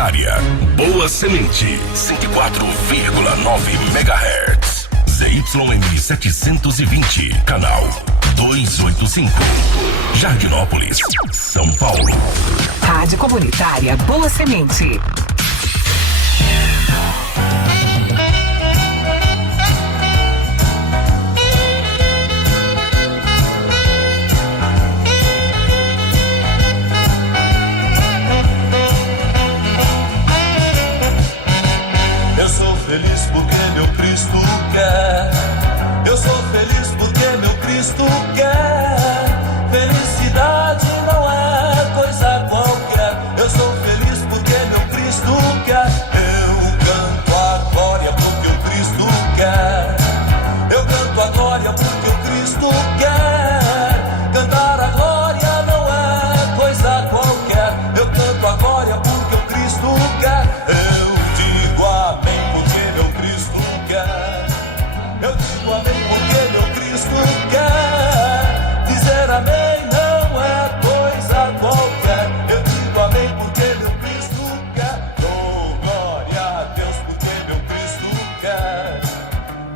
comunitária. Boa Semente, 104,9 MHz. ZYM 720, canal 285. Jardinópolis, São Paulo. Rádio Comunitária Boa Semente. Eu sou feliz porque meu Cristo quer. Eu sou feliz porque meu Cristo quer. Felicidade não é coisa qualquer. Eu sou feliz porque meu Cristo quer. Eu canto a glória porque o Cristo quer. Eu canto a glória porque o Cristo quer. Cantar a glória não é coisa qualquer. Eu canto a glória porque o Cristo quer. Eu digo amém porque meu Cristo quer. Eu digo amém porque meu Cristo quer. Dizer amém não é coisa qualquer. Eu digo amém porque meu Cristo quer. Dou glória a Deus porque meu Cristo quer.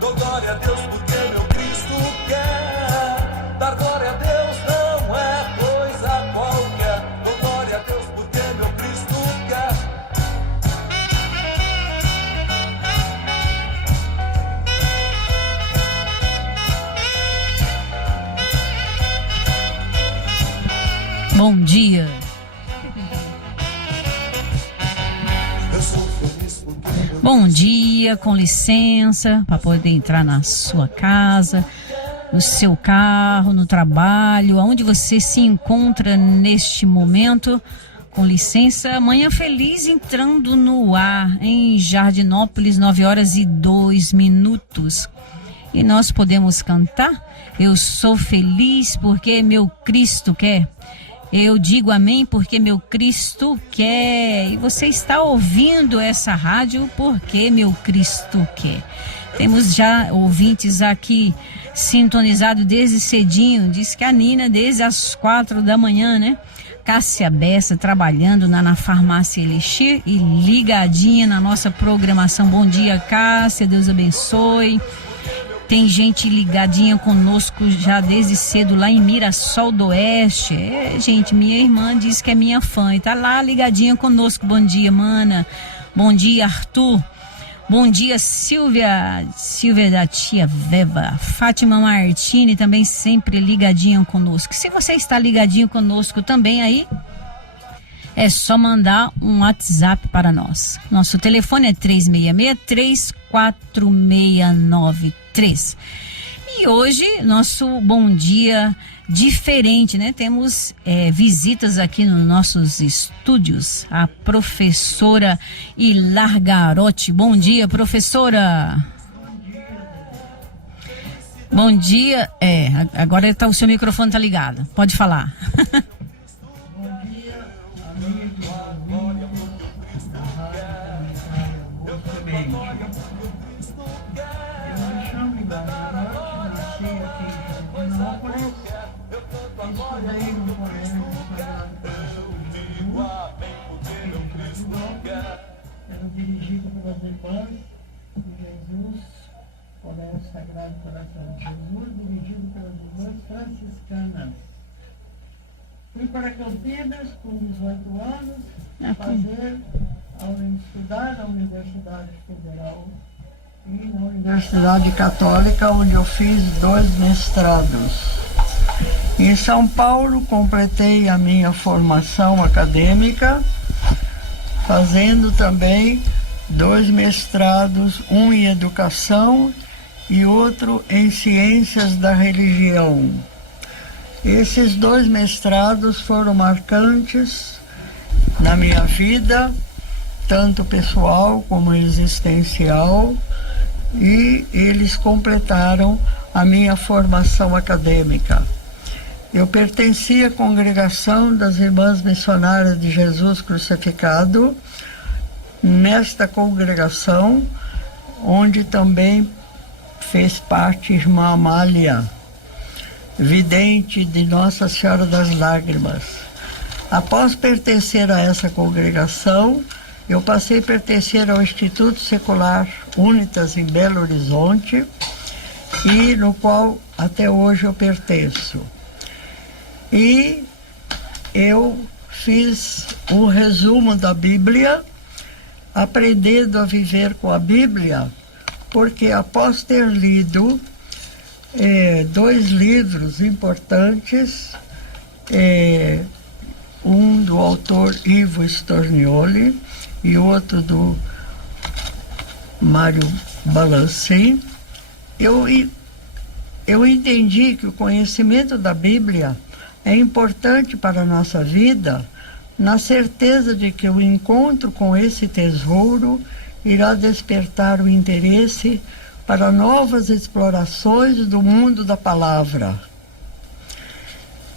Dou glória a Deus porque meu Cristo quer. Dar glória a Deus não é coisa qualquer. Dou glória a Deus porque meu Cristo quer. Bom dia. Bom dia, com licença, para poder entrar na sua casa, no seu carro, no trabalho, aonde você se encontra neste momento. Com licença, Manhã Feliz entrando no ar em Jardinópolis, 9h02. E nós podemos cantar: eu sou feliz porque meu Cristo quer. Eu digo amém porque meu Cristo quer. E você está ouvindo essa rádio porque meu Cristo quer. Temos já ouvintes aqui sintonizados desde cedinho. Diz que a Nina desde as 4 da manhã, né? Cássia Bessa trabalhando na farmácia Elixir e ligadinha na nossa programação. Bom dia, Cássia, Deus abençoe. Tem gente ligadinha conosco já desde cedo lá em Mirassol do Oeste. Gente, minha irmã diz que é minha fã e tá lá ligadinha conosco. Bom dia, mana. Bom dia, Arthur. Bom dia, Silvia da tia Veva. Fátima Martini também sempre ligadinha conosco. Se você está ligadinho conosco também aí, é só mandar um WhatsApp para nós. Nosso telefone é 3663-4693. E hoje, nosso bom dia diferente, né? Temos visitas aqui nos nossos estúdios. A professora Ilar Garotti. Bom dia, professora. Bom dia. Agora o seu microfone tá ligado. Pode falar. Era dirigido pelas irmãs de Jesus, Colégio Sagrado Coração de Jesus, dirigido pelas irmãs franciscanas. Fui para Campinas com 18 anos, estudar na Universidade Federal e na Universidade Católica, onde eu fiz 2 mestrados. Em São Paulo, completei a minha formação acadêmica, fazendo também 2 mestrados, um em educação e outro em ciências da religião. Esses 2 mestrados foram marcantes na minha vida, tanto pessoal como existencial, e eles completaram a minha formação acadêmica. Eu pertencia à congregação das Irmãs Missionárias de Jesus Crucificado. Nesta congregação, onde também fez parte a irmã Amália, vidente de Nossa Senhora das Lágrimas. Após pertencer a essa congregação, eu passei a pertencer ao Instituto Secular Unitas em Belo Horizonte, e no qual até hoje eu pertenço. E eu fiz um resumo da Bíblia, aprendendo a viver com a Bíblia, porque após ter lido 2 livros importantes, um do autor Ivo Stornioli e outro do Mário Balancin, eu entendi que o conhecimento da Bíblia é importante para a nossa vida, na certeza de que o encontro com esse tesouro irá despertar o interesse para novas explorações do mundo da palavra.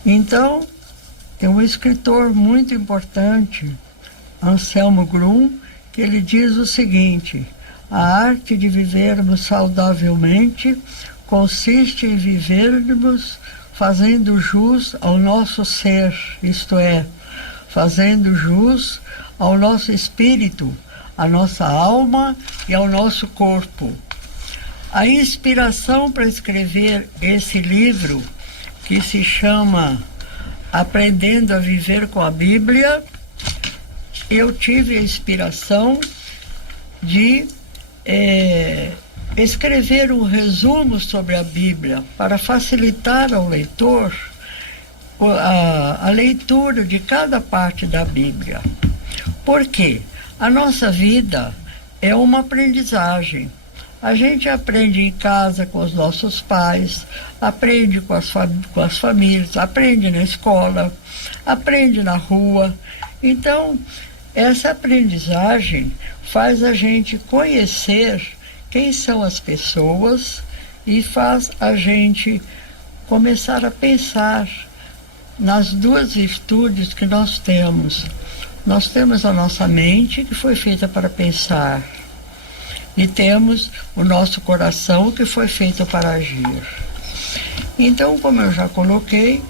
Então, tem um escritor muito importante, Anselmo Grum, que ele diz o seguinte: a arte de vivermos saudavelmente consiste em vivermos fazendo jus ao nosso ser, isto é, fazendo jus ao nosso espírito, à nossa alma e ao nosso corpo. A inspiração para escrever esse livro, que se chama Aprendendo a Viver com a Bíblia, eu tive a inspiração de escrever um resumo sobre a Bíblia para facilitar ao leitor a leitura de cada parte da Bíblia. Por quê? A nossa vida é uma aprendizagem. A gente aprende em casa com os nossos pais, aprende com as famílias, aprende na escola, aprende na rua. Então, essa aprendizagem faz a gente conhecer quem são as pessoas e faz a gente começar a pensar nas 2 virtudes que nós temos. Nós temos a nossa mente, que foi feita para pensar, e temos o nosso coração, que foi feito para agir. Então, como eu já coloquei,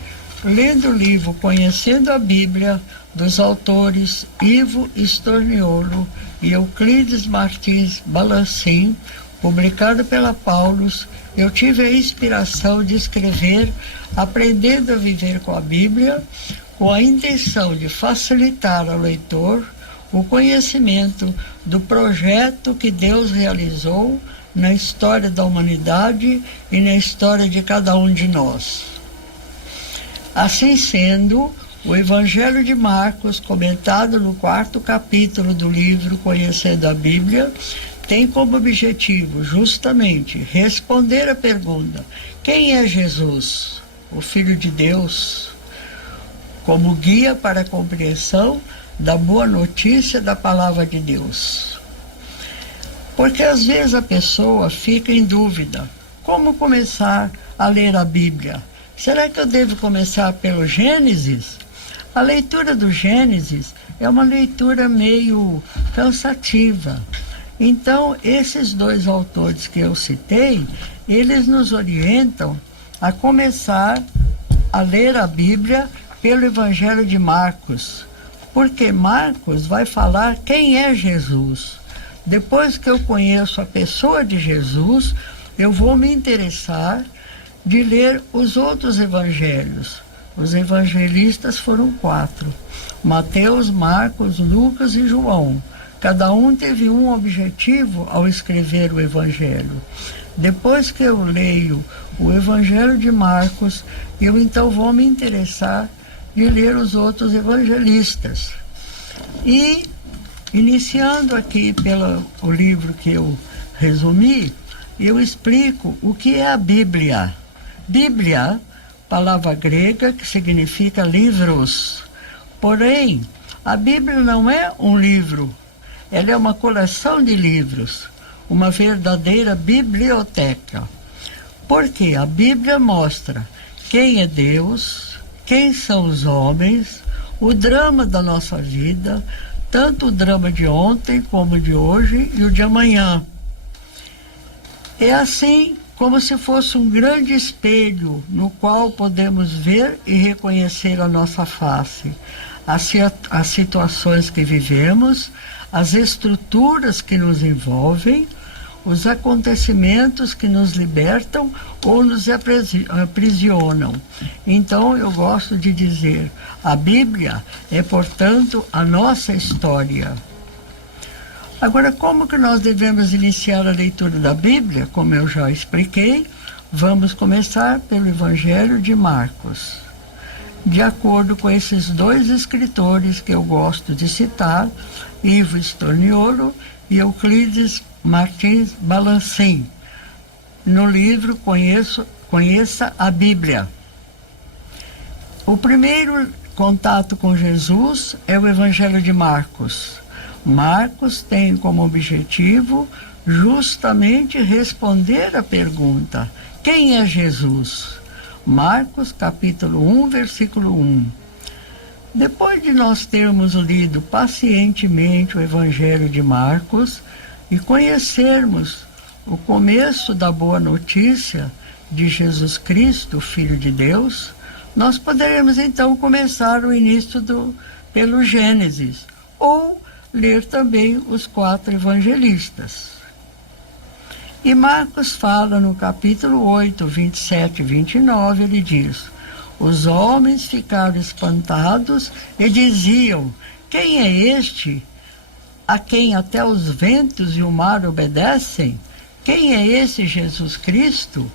lendo o livro Conhecendo a Bíblia, dos autores Ivo Storniolo e Euclides Martins Balancin, publicado pela Paulus, eu tive a inspiração de escrever Aprendendo a Viver com a Bíblia, com a intenção de facilitar ao leitor o conhecimento do projeto que Deus realizou na história da humanidade e na história de cada um de nós. Assim sendo, o Evangelho de Marcos, comentado no 4º capítulo do livro Conhecendo a Bíblia, tem como objetivo justamente responder à pergunta: quem é Jesus, o Filho de Deus, como guia para a compreensão da boa notícia da palavra de Deus. Porque às vezes a pessoa fica em dúvida: como começar a ler a Bíblia? Será que eu devo começar pelo Gênesis? A leitura do Gênesis é uma leitura meio cansativa. Então, esses 2 autores que eu citei, eles nos orientam a começar a ler a Bíblia pelo Evangelho de Marcos, porque Marcos vai falar quem é Jesus. Depois que eu conheço a pessoa de Jesus, eu vou me interessar de ler os outros evangelhos. Os evangelistas foram 4: Mateus, Marcos, Lucas e João. Cada um teve um objetivo ao escrever o evangelho. Depois que eu leio o Evangelho de Marcos, eu então vou me interessar de ler os outros evangelistas. E, iniciando aqui pelo livro que eu resumi, eu explico o que é a Bíblia. Bíblia, palavra grega que significa livros. Porém, a Bíblia não é um livro, ela é uma coleção de livros, uma verdadeira biblioteca. Porque a Bíblia mostra quem é Deus, quem são os homens, o drama da nossa vida, tanto o drama de ontem como de hoje e o de amanhã. É assim como se fosse um grande espelho no qual podemos ver e reconhecer a nossa face. as situações que vivemos, as estruturas que nos envolvem, os acontecimentos que nos libertam ou nos aprisionam. Então, eu gosto de dizer, a Bíblia é, portanto, a nossa história. Agora, como que nós devemos iniciar a leitura da Bíblia? Como eu já expliquei, vamos começar pelo Evangelho de Marcos. De acordo com esses dois escritores que eu gosto de citar, Ivo Storniolo e Euclides Martins Balancin, no livro Conheça a Bíblia. O primeiro contato com Jesus é o Evangelho de Marcos. Marcos tem como objetivo justamente responder a pergunta: quem é Jesus? Marcos capítulo 1, versículo 1. Depois de nós termos lido pacientemente o Evangelho de Marcos e conhecermos o começo da boa notícia de Jesus Cristo, Filho de Deus, nós poderemos então começar o início pelo Gênesis, ou ler também os 4 evangelistas. E Marcos fala no capítulo 8, 27 e 29, ele diz: os homens ficaram espantados e diziam: quem é este a quem até os ventos e o mar obedecem? Quem é esse Jesus Cristo?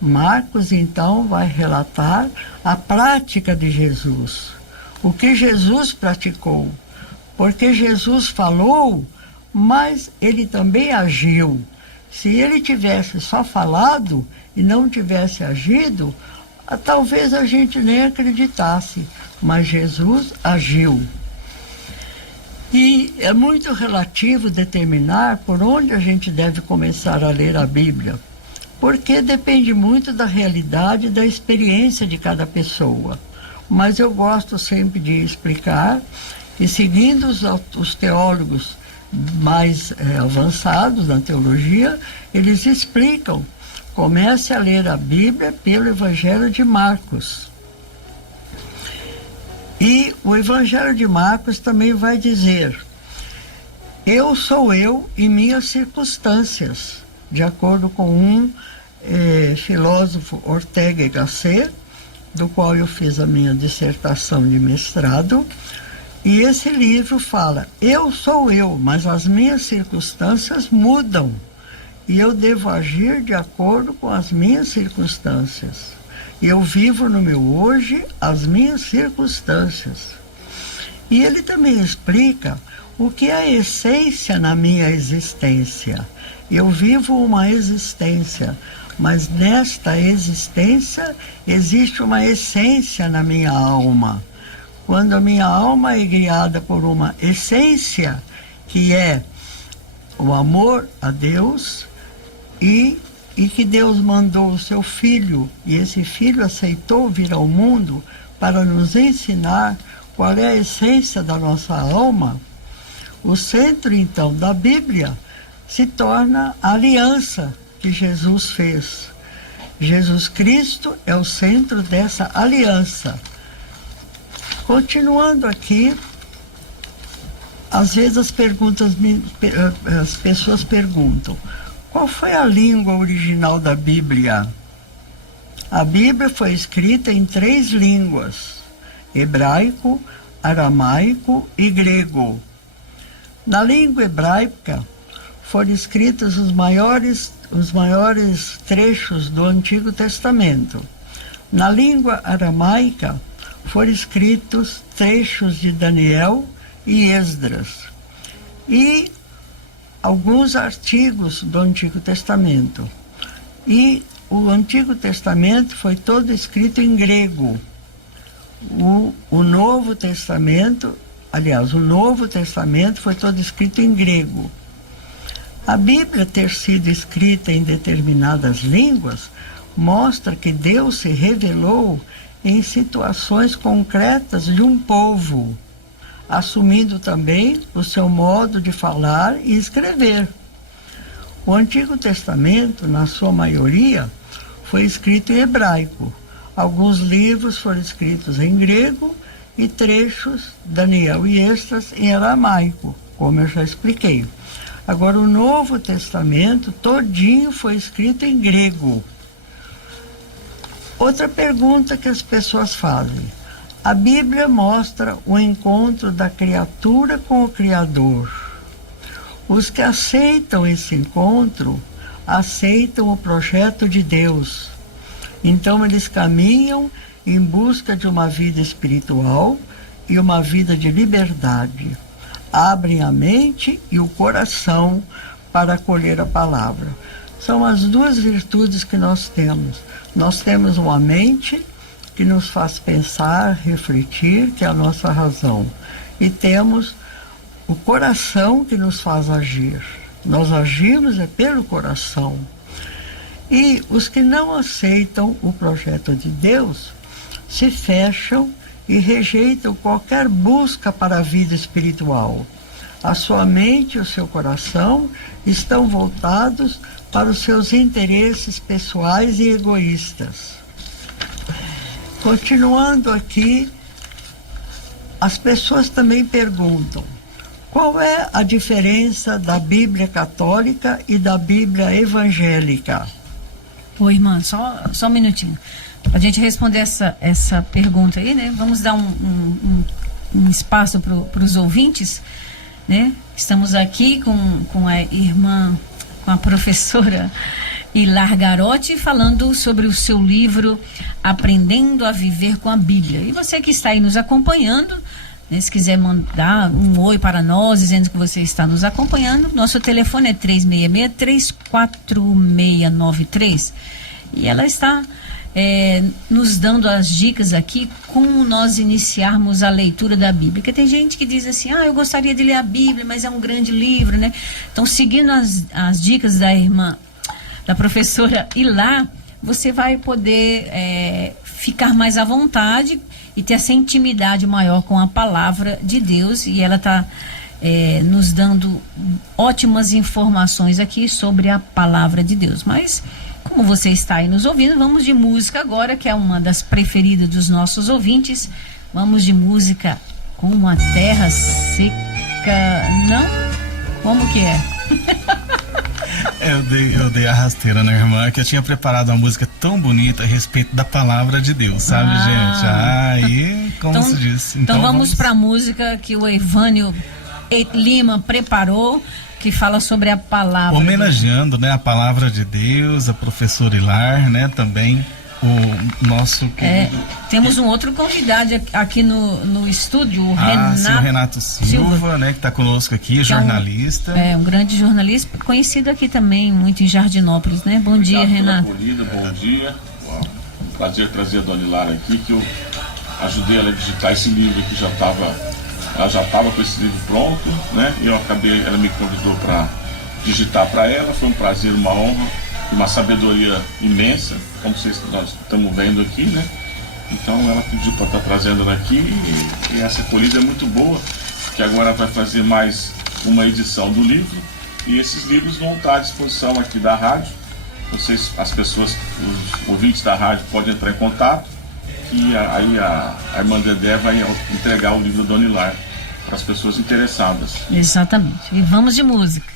Marcos então vai relatar a prática de Jesus, o que Jesus praticou, porque Jesus falou, mas ele também agiu. Se ele tivesse só falado e não tivesse agido, talvez a gente nem acreditasse, mas Jesus agiu. E é muito relativo determinar por onde a gente deve começar a ler a Bíblia, porque depende muito da realidade e da experiência de cada pessoa. Mas eu gosto sempre de explicar que, seguindo os teólogos mais avançados na teologia, eles explicam: comece a ler a Bíblia pelo Evangelho de Marcos. E o Evangelho de Marcos também vai dizer: eu sou eu e minhas circunstâncias, de acordo com um filósofo, Ortega y Gasset, do qual eu fiz a minha dissertação de mestrado. E esse livro fala: eu sou eu, mas as minhas circunstâncias mudam. E eu devo agir de acordo com as minhas circunstâncias. Eu vivo no meu hoje as minhas circunstâncias. E ele também explica o que é a essência na minha existência. Eu vivo uma existência, mas nesta existência existe uma essência na minha alma. Quando a minha alma é guiada por uma essência, que é o amor a Deus, e que Deus mandou o seu Filho, e esse Filho aceitou vir ao mundo para nos ensinar qual é a essência da nossa alma, o centro, então, da Bíblia se torna a aliança que Jesus fez. Jesus Cristo é o centro dessa aliança. Continuando aqui, às vezes as pessoas perguntam: qual foi a língua original da Bíblia? A Bíblia foi escrita em 3 línguas: hebraico, aramaico e grego. Na língua hebraica foram escritos os maiores trechos do Antigo Testamento. Na língua aramaica foram escritos trechos de Daniel e Esdras. E alguns artigos do Antigo Testamento. E o Antigo Testamento foi todo escrito em grego. O Novo Testamento foi todo escrito em grego. A Bíblia ter sido escrita em determinadas línguas mostra que Deus se revelou em situações concretas de um povo, assumindo também o seu modo de falar e escrever. O Antigo Testamento, na sua maioria, foi escrito em hebraico. Alguns livros foram escritos em grego e trechos, Daniel e Esdras, em aramaico, como eu já expliquei. Agora, o Novo Testamento todinho foi escrito em grego. Outra pergunta que as pessoas fazem: a Bíblia mostra o encontro da criatura com o Criador. Os que aceitam esse encontro, aceitam o projeto de Deus. Então eles caminham em busca de uma vida espiritual e uma vida de liberdade. Abrem a mente e o coração para acolher a palavra. São as duas virtudes que nós temos. Nós temos uma mente que nos faz pensar, refletir, que é a nossa razão. E temos o coração que nos faz agir. Nós agimos pelo coração. E os que não aceitam o projeto de Deus se fecham e rejeitam qualquer busca para a vida espiritual. A sua mente e o seu coração estão voltados para os seus interesses pessoais e egoístas. Continuando aqui, as pessoas também perguntam: qual é a diferença da Bíblia católica e da Bíblia evangélica? Ô, irmã, só um minutinho. Para a gente responder essa pergunta aí, né? Vamos dar um espaço para os ouvintes, né? Estamos aqui com a irmã, com a professora Ilar Garotti, falando sobre o seu livro Aprendendo a Viver com a Bíblia. E você que está aí nos acompanhando, né, se quiser mandar um oi para nós, dizendo que você está nos acompanhando, nosso telefone é 366-34693. E ela está nos dando as dicas aqui como nós iniciarmos a leitura da Bíblia. Porque tem gente que diz assim: eu gostaria de ler a Bíblia, mas é um grande livro, né? Então, seguindo as dicas da irmã, da professora Ilar, você vai poder ficar mais à vontade e ter essa intimidade maior com a palavra de Deus. E ela está nos dando ótimas informações aqui sobre a palavra de Deus. Mas, como você está aí nos ouvindo, vamos de música agora, que é uma das preferidas dos nossos ouvintes. Vamos de música com uma terra seca. Não? Como que é? Eu dei a rasteira, né, irmã? Que eu tinha preparado uma música tão bonita a respeito da palavra de Deus, sabe, gente? Aí, como se diz. Então vamos para a música que o Evânio Lima preparou, que fala sobre a palavra. Homenageando, né, a palavra de Deus, a professora Ilar, né, também o nosso querido... Temos um outro convidado aqui no estúdio, o Renato Silva, né, que está conosco aqui, jornalista. Um grande jornalista, conhecido aqui também, muito em Jardinópolis, né? Bom dia, Renato. Bom dia. Um prazer trazer a dona Ilar aqui, que eu ajudei ela a digitar esse livro que ela já estava com esse livro pronto, né? E ela me convidou para digitar para ela. Foi um prazer, uma honra, uma sabedoria imensa, como nós estamos vendo aqui, né? Então ela pediu para estar trazendo ela aqui e essa acolhida é muito boa, porque agora vai fazer mais uma edição do livro e esses livros vão estar à disposição aqui da rádio. As pessoas, os ouvintes da rádio podem entrar em contato e aí a irmã Dedé vai entregar o livro da Dona Ilar para as pessoas interessadas. Exatamente. E vamos de música.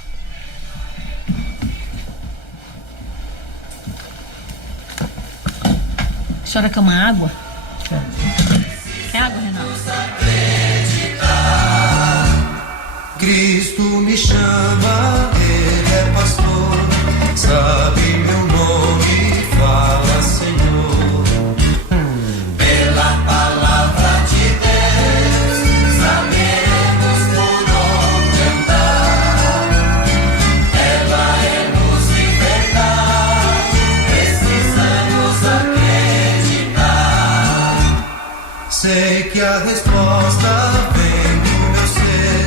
A senhora quer uma água? Quer água, Renato? Cristo me chama, Ele é pastor, sabe meu nome, fala, Senhor. Pela palavra de Deus, sabemos por onde andar. Ela é luz e verdade, precisamos acreditar. Sei que a resposta vem do meu ser,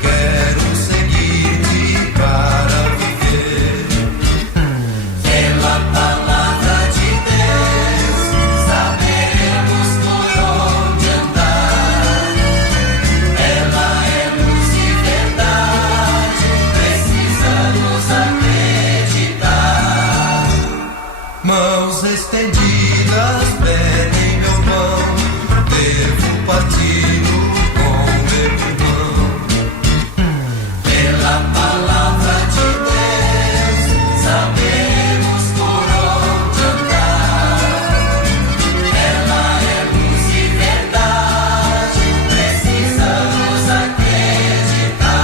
quero seguir-te para viver. pela palavra de Deus, sabemos por onde andar. Ela é luz e verdade, precisamos acreditar.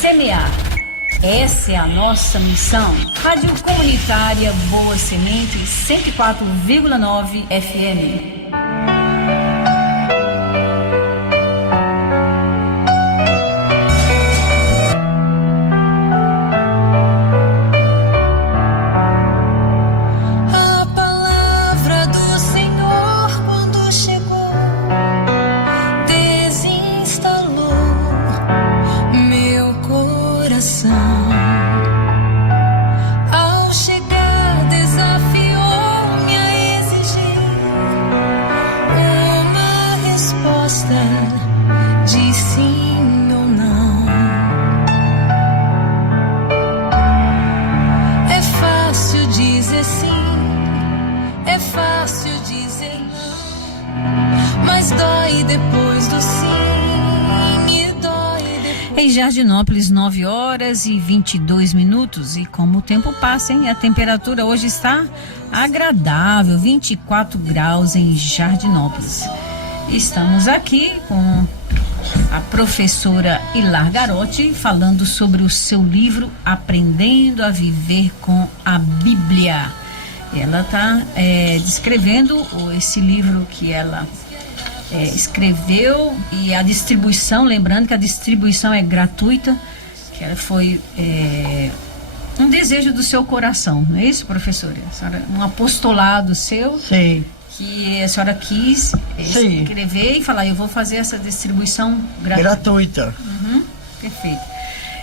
Semear. Essa é a nossa missão. Rádio Comunitária Boa Semente 104,9 FM. A palavra do Senhor, quando chegou, desinstalou meu coração. Ao chegar, desafiou-me a exigir uma resposta de sim ou não. É fácil dizer sim, é fácil dizer não, mas dói depois do sim e dói depois. Em Jardinópolis, 9 horas e 22 minutos. E como o tempo passa, hein? A temperatura hoje está agradável, 24 graus em Jardinópolis. Estamos aqui com a professora Ilar Garotti falando sobre o seu livro Aprendendo a Viver com a Bíblia. Ela está descrevendo esse livro que ela escreveu, e a distribuição, lembrando que a distribuição é gratuita, que ela foi um desejo do seu coração, não é isso, professora? Um apostolado seu. Sim. Que a senhora quis Sim. escrever e falar, eu vou fazer essa distribuição Gratuita. Uhum, perfeito.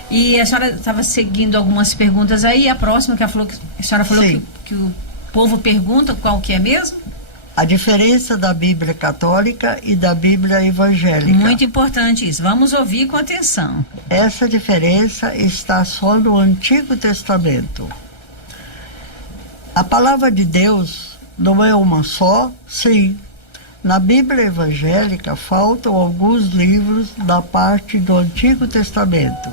E a senhora estava seguindo algumas perguntas aí, a próxima que a senhora falou Sim. que o povo pergunta qual que é mesmo? A diferença da Bíblia católica e da Bíblia evangélica. Muito importante isso, vamos ouvir com atenção. Essa diferença está só no Antigo Testamento. A palavra de Deus não é uma só, sim. Na Bíblia evangélica faltam alguns livros da parte do Antigo Testamento.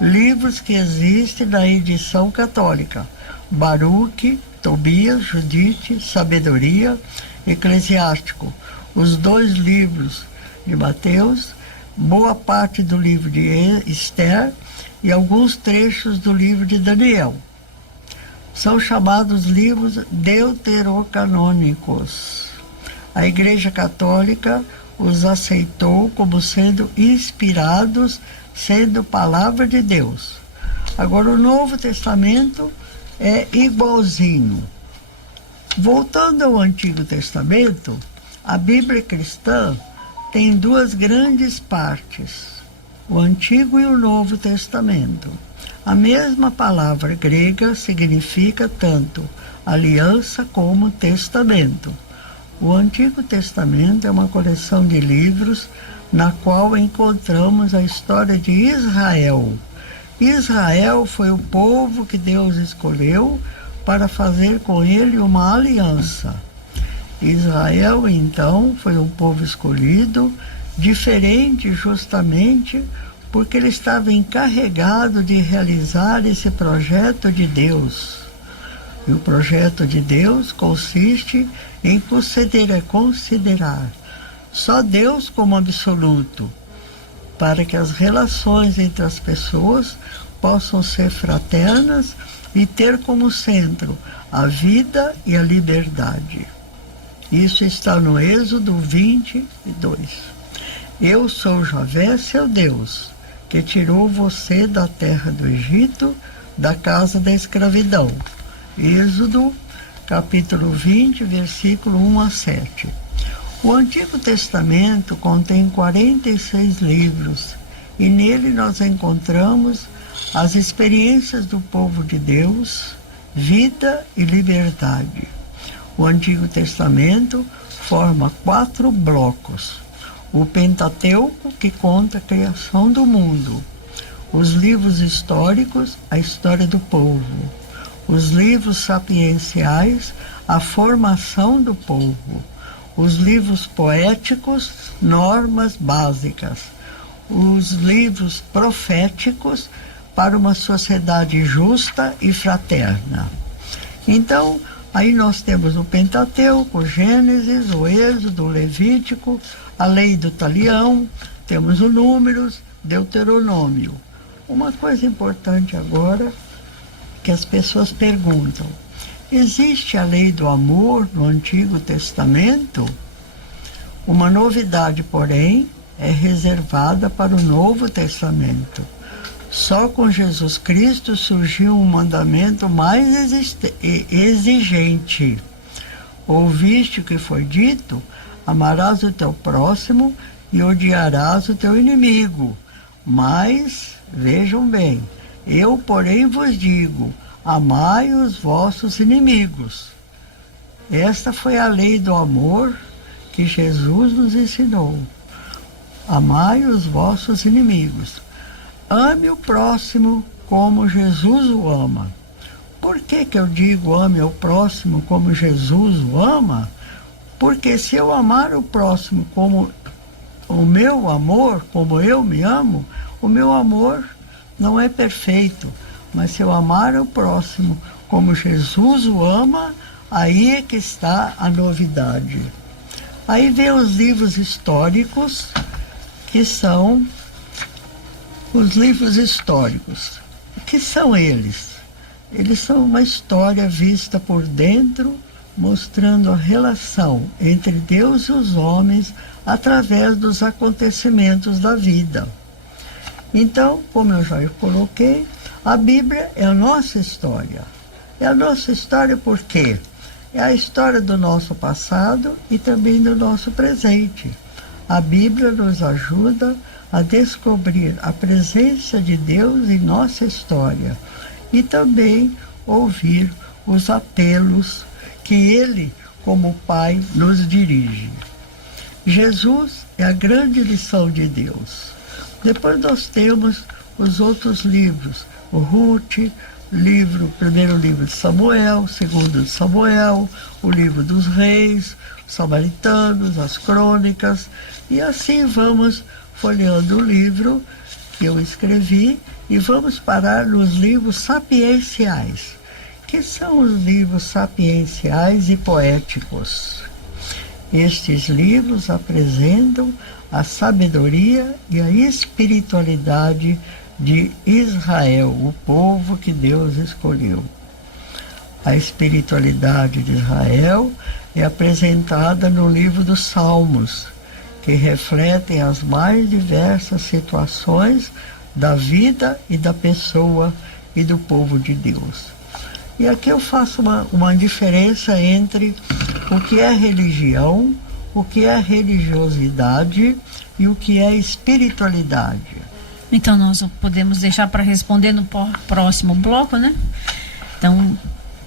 Livros que existem na edição católica. Baruque, Tobias, Judite, Sabedoria, Eclesiástico. Os 2 livros de Mateus, boa parte do livro de Esther e alguns trechos do livro de Daniel. São chamados livros deuterocanônicos. A Igreja Católica os aceitou como sendo inspirados, sendo palavra de Deus. Agora, o Novo Testamento é igualzinho. Voltando ao Antigo Testamento, a Bíblia cristã tem 2 grandes partes, o Antigo e o Novo Testamento. A mesma palavra grega significa tanto aliança como testamento. O Antigo Testamento é uma coleção de livros na qual encontramos a história de Israel. Israel foi o povo que Deus escolheu para fazer com ele uma aliança. Israel, então, foi um povo escolhido, diferente justamente porque ele estava encarregado de realizar esse projeto de Deus. E o projeto de Deus consiste em considerar só Deus como absoluto, para que as relações entre as pessoas possam ser fraternas e ter como centro a vida e a liberdade. Isso está no Êxodo 22. Eu sou Javé, seu Deus, que tirou você da terra do Egito, da casa da escravidão. Êxodo, capítulo 20, versículo 1 a 7. O Antigo Testamento contém 46 livros e nele nós encontramos as experiências do povo de Deus, vida e liberdade. O Antigo Testamento forma 4 blocos. O Pentateuco, que conta a criação do mundo. Os livros históricos, a história do povo. Os livros sapienciais, a formação do povo. Os livros poéticos, normas básicas. Os livros proféticos, para uma sociedade justa e fraterna. Então, aí nós temos o Pentateuco, o Gênesis, o Êxodo, o Levítico, a Lei do Talião, temos o Números, Deuteronômio. Uma coisa importante agora, que as pessoas perguntam: existe a lei do amor no Antigo Testamento? Uma novidade, porém, é reservada para o Novo Testamento. Só com Jesus Cristo surgiu um mandamento mais exigente. Ouviste o que foi dito? Amarás o teu próximo e odiarás o teu inimigo. Mas, vejam bem, eu, porém, vos digo, amai os vossos inimigos. Esta foi a lei do amor que Jesus nos ensinou. Amai os vossos inimigos. Ame o próximo como Jesus o ama. Por que eu digo ame o próximo como Jesus o ama? Porque se eu amar o próximo como o meu amor, como eu me amo, o meu amor não é perfeito. Mas se eu amar o próximo como Jesus o ama, aí é que está a novidade. Aí vem os livros históricos, que são os livros históricos. O que são eles? Eles são uma história vista por dentro, mostrando a relação entre Deus e os homens através dos acontecimentos da vida. Então, como eu já coloquei, a Bíblia é a nossa história. É a nossa história por quê? É a história do nosso passado e também do nosso presente. A Bíblia nos ajuda a descobrir a presença de Deus em nossa história e também ouvir os apelos que Ele, como Pai, nos dirige. Jesus é a grande lição de Deus. Depois nós temos os outros livros, o Ruth, primeiro livro de Samuel, segundo de Samuel, o livro dos reis, os samaritanos, as crônicas, e assim vamos folheando o livro que eu escrevi e vamos parar nos livros sapienciais. Que são os livros sapienciais e poéticos? Estes livros apresentam a sabedoria e a espiritualidade de Israel, o povo que Deus escolheu. A espiritualidade de Israel é apresentada no livro dos Salmos, que refletem as mais diversas situações da vida e da pessoa e do povo de Deus. E aqui eu faço uma diferença entre o que é religião, o que é religiosidade e o que é espiritualidade. Então nós podemos deixar para responder no próximo bloco, né? Então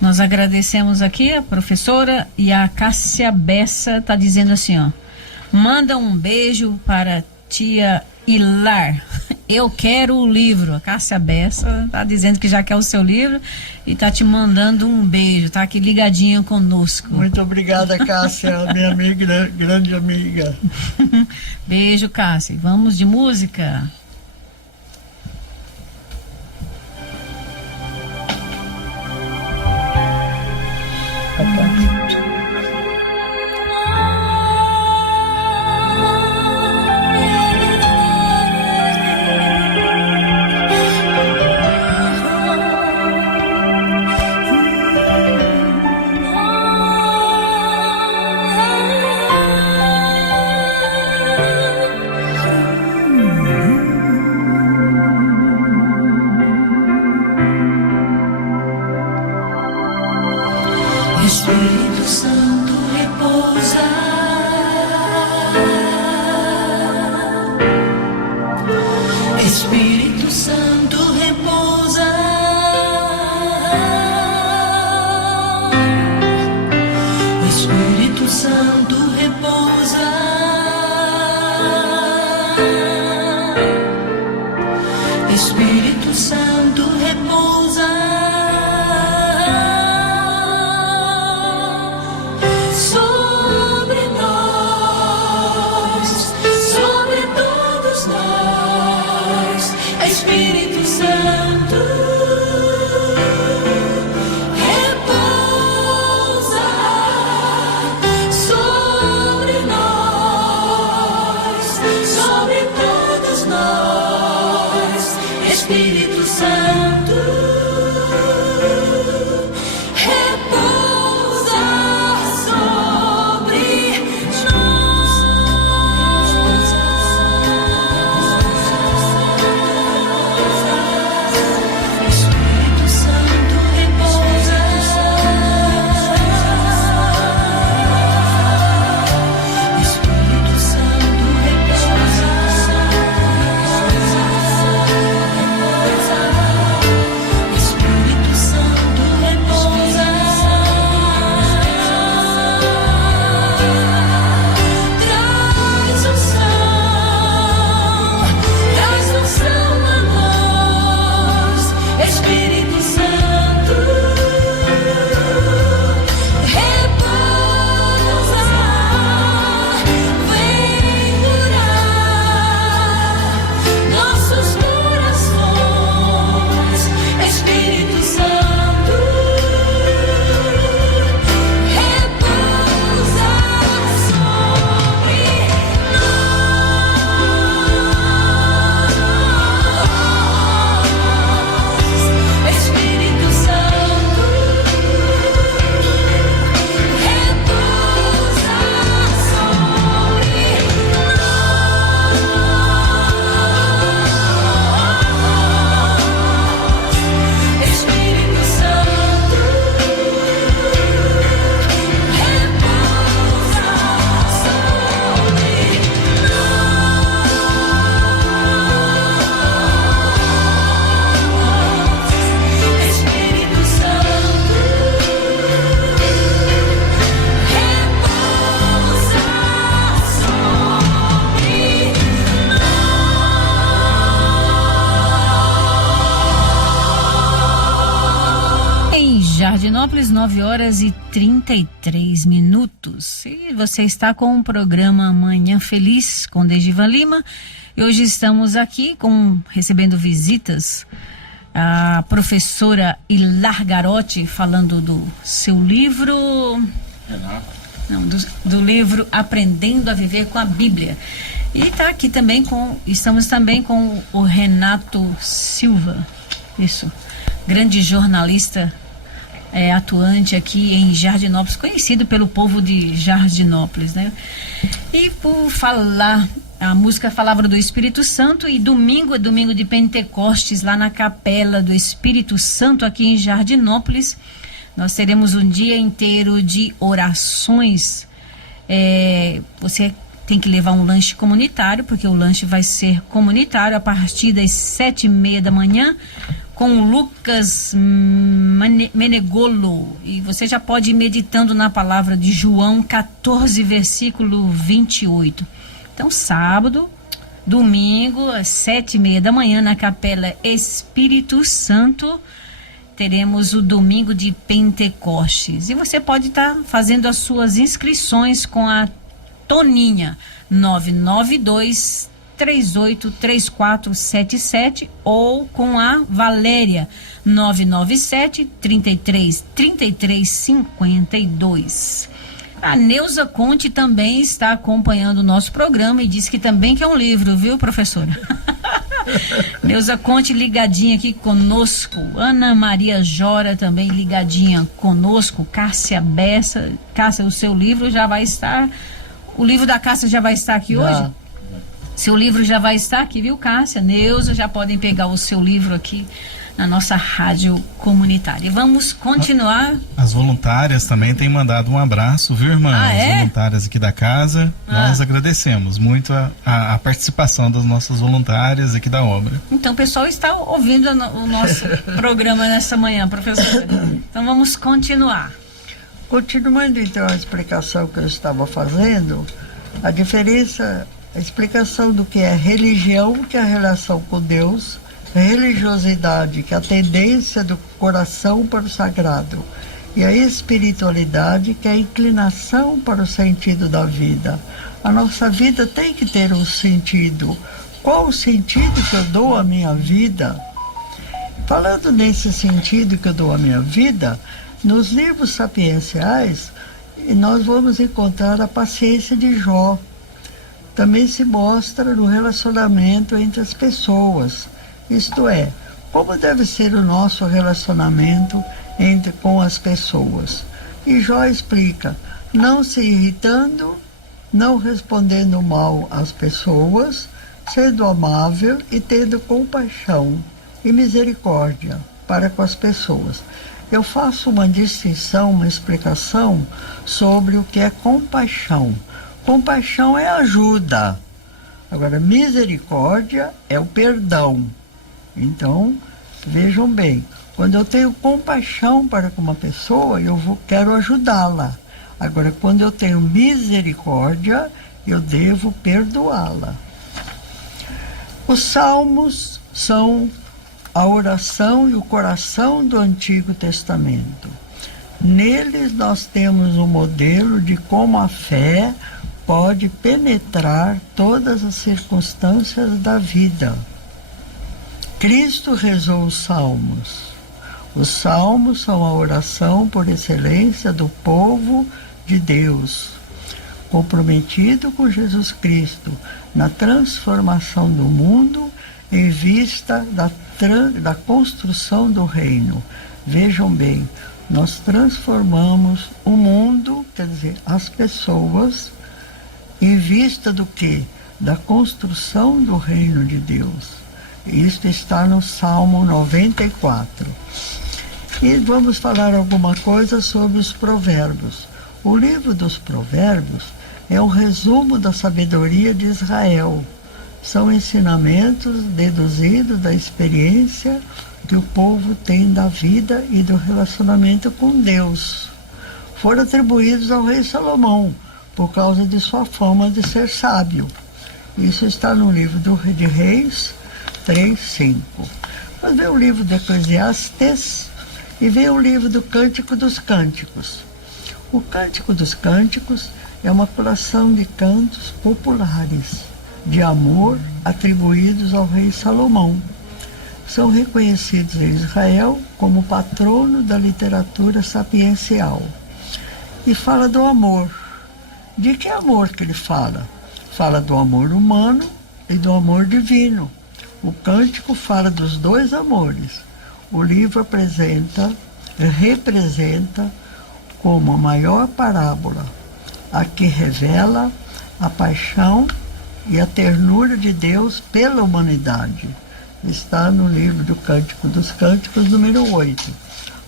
nós agradecemos aqui a professora, e a Cássia Bessa está dizendo assim, ó: manda um beijo para tia Hilar. Eu quero o livro. A Cássia Bessa está dizendo que já quer o seu livro e está te mandando um beijo. Está aqui ligadinho conosco. Muito obrigada, Cássia, minha amiga, grande amiga. Beijo, Cássia. Vamos de música. Espírito Santo repousa, Espírito Santo repousa, Espírito Santo repousa, Espírito Santo repousa. horas e 33 minutos. E você está com o programa Manhã Feliz com Degivan Lima. E hoje estamos aqui recebendo visitas. A professora Ilar Garotti falando do seu livro. Do livro Aprendendo a Viver com a Bíblia. E está aqui também estamos também com o Renato Silva. Isso. Grande jornalista atuante aqui em Jardinópolis, conhecido pelo povo de Jardinópolis, né? E por falar, a música falava do Espírito Santo, e domingo é domingo de Pentecostes, lá na Capela do Espírito Santo, aqui em Jardinópolis. Nós teremos um dia inteiro de orações. Você tem que levar um lanche comunitário, porque o lanche vai ser comunitário a partir das 7h30 da manhã, com o Lucas Menegolo. E você já pode ir meditando na palavra de João 14, versículo 28. Então, sábado, domingo, às 7h30 da manhã, na Capela Espírito Santo, teremos o domingo de Pentecostes. E você pode estar fazendo as suas inscrições com a Toninha, 992-383477, ou com a Valéria, 997-33-3352. A Neuza Conte também está acompanhando o nosso programa e disse que também quer um livro, viu, professora? Neuza Conte ligadinha aqui conosco. Ana Maria Jora também ligadinha conosco. Cássia Bessa. Cássia, o seu livro já vai estar... O livro da Cássia já vai estar aqui hoje? Seu livro já vai estar aqui, viu, Cássia? Neuza, já podem pegar o seu livro aqui na nossa rádio comunitária. Vamos continuar. As voluntárias também têm mandado um abraço, viu, irmã? As voluntárias aqui da casa. Nós agradecemos muito a participação das nossas voluntárias aqui da obra. Então, o pessoal está ouvindo o nosso programa nessa manhã, professora. Então, vamos continuar. Continuando então a explicação que eu estava fazendo, a explicação do que é religião, que é a relação com Deus, religiosidade, que é a tendência do coração para o sagrado, e a espiritualidade, que é a inclinação para o sentido da vida. A nossa vida tem que ter um sentido. Qual o sentido que eu dou à minha vida? Falando nesse sentido que eu dou à minha vida, nos livros sapienciais, nós vamos encontrar a paciência de Jó. Também se mostra no relacionamento entre as pessoas. Isto é, como deve ser o nosso relacionamento com as pessoas. E Jó explica, não se irritando, não respondendo mal às pessoas, sendo amável e tendo compaixão e misericórdia para com as pessoas. Eu faço uma distinção, uma explicação sobre o que é compaixão. Compaixão é ajuda. Agora, misericórdia é o perdão. Então, vejam bem, quando eu tenho compaixão para com uma pessoa, quero ajudá-la. Agora, quando eu tenho misericórdia, eu devo perdoá-la. Os salmos são a oração e o coração do Antigo Testamento. Neles nós temos um modelo de como a fé pode penetrar todas as circunstâncias da vida. Cristo rezou os salmos. Os salmos são a oração por excelência do povo de Deus, comprometido com Jesus Cristo na transformação do mundo em vista da construção do reino. Vejam bem, nós transformamos o mundo, quer dizer, as pessoas, em vista do quê? Da construção do reino de Deus. Isto está no Salmo 94. E vamos falar alguma coisa sobre os provérbios. O livro dos provérbios é um resumo da sabedoria de Israel. São ensinamentos deduzidos da experiência que o povo tem da vida e do relacionamento com Deus. Foram atribuídos ao rei Salomão, por causa de sua fama de ser sábio. Isso está no livro de Reis 3:5. Mas vem o livro de Eclesiastes, E vem o livro do Cântico dos Cânticos. O Cântico dos Cânticos é uma coleção de cantos populares de amor atribuídos ao rei Salomão. São reconhecidos em Israel como patrono da literatura sapiencial. E fala do amor. De que amor que ele fala? Fala do amor humano e do amor divino. O cântico fala dos dois amores. O livro representa como a maior parábola a que revela a paixão e a ternura de Deus pela humanidade. Está no livro do Cântico dos Cânticos, número 8.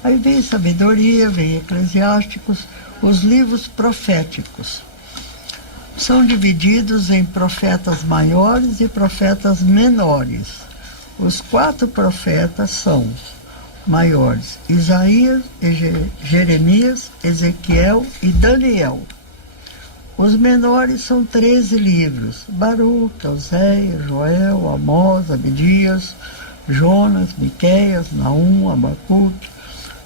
Aí vem sabedoria, vem eclesiásticos, os livros proféticos. São divididos em profetas maiores e profetas menores. Os 4 profetas são maiores: Isaías, Jeremias, Ezequiel e Daniel. Os menores são 13 livros: Baruque, Oséias, Joel, Amós, Abdias, Jonas, Miqueias, Naum, Abacuque,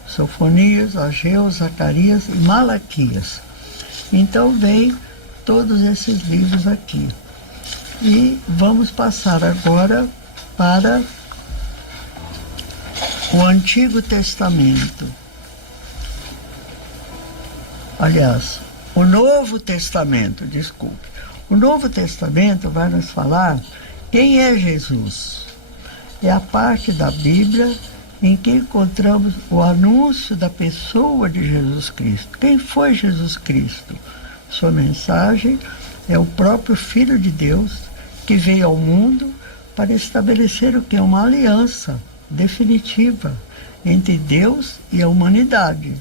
Sofonias, Ageu, Zacarias e Malaquias. Então vem todos esses livros aqui. E vamos passar agora para o Antigo Testamento. Aliás, o Novo Testamento, desculpe. O Novo Testamento vai nos falar quem é Jesus. É a parte da Bíblia em que encontramos o anúncio da pessoa de Jesus Cristo. Quem foi Jesus Cristo? Sua mensagem é o próprio Filho de Deus que veio ao mundo para estabelecer o que é uma aliança definitiva entre Deus e a humanidade.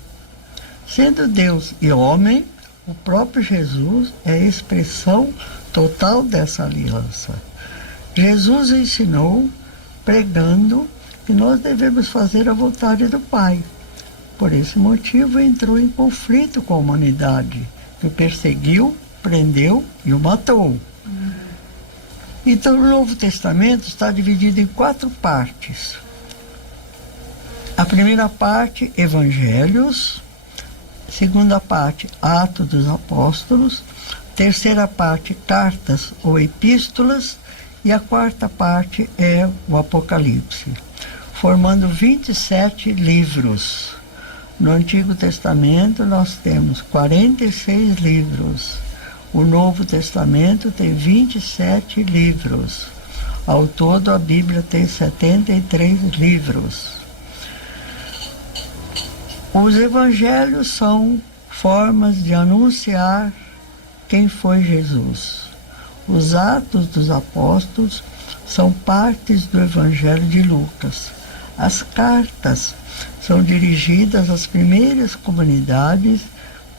Sendo Deus e homem, o próprio Jesus é a expressão total dessa aliança. Jesus ensinou, pregando, que nós devemos fazer a vontade do Pai. Por esse motivo, entrou em conflito com a humanidade, que o perseguiu, prendeu e o matou. Então, o Novo Testamento está dividido em 4 partes. A primeira parte, Evangelhos. Segunda parte, Atos dos Apóstolos. Terceira parte, Cartas ou Epístolas. E a quarta parte é o Apocalipse, formando 27 livros. No Antigo Testamento nós temos 46 livros. O Novo Testamento tem 27 livros. Ao todo a Bíblia tem 73 livros. Os evangelhos são formas de anunciar quem foi Jesus. Os Atos dos Apóstolos são partes do Evangelho de Lucas. As cartas são dirigidas às primeiras comunidades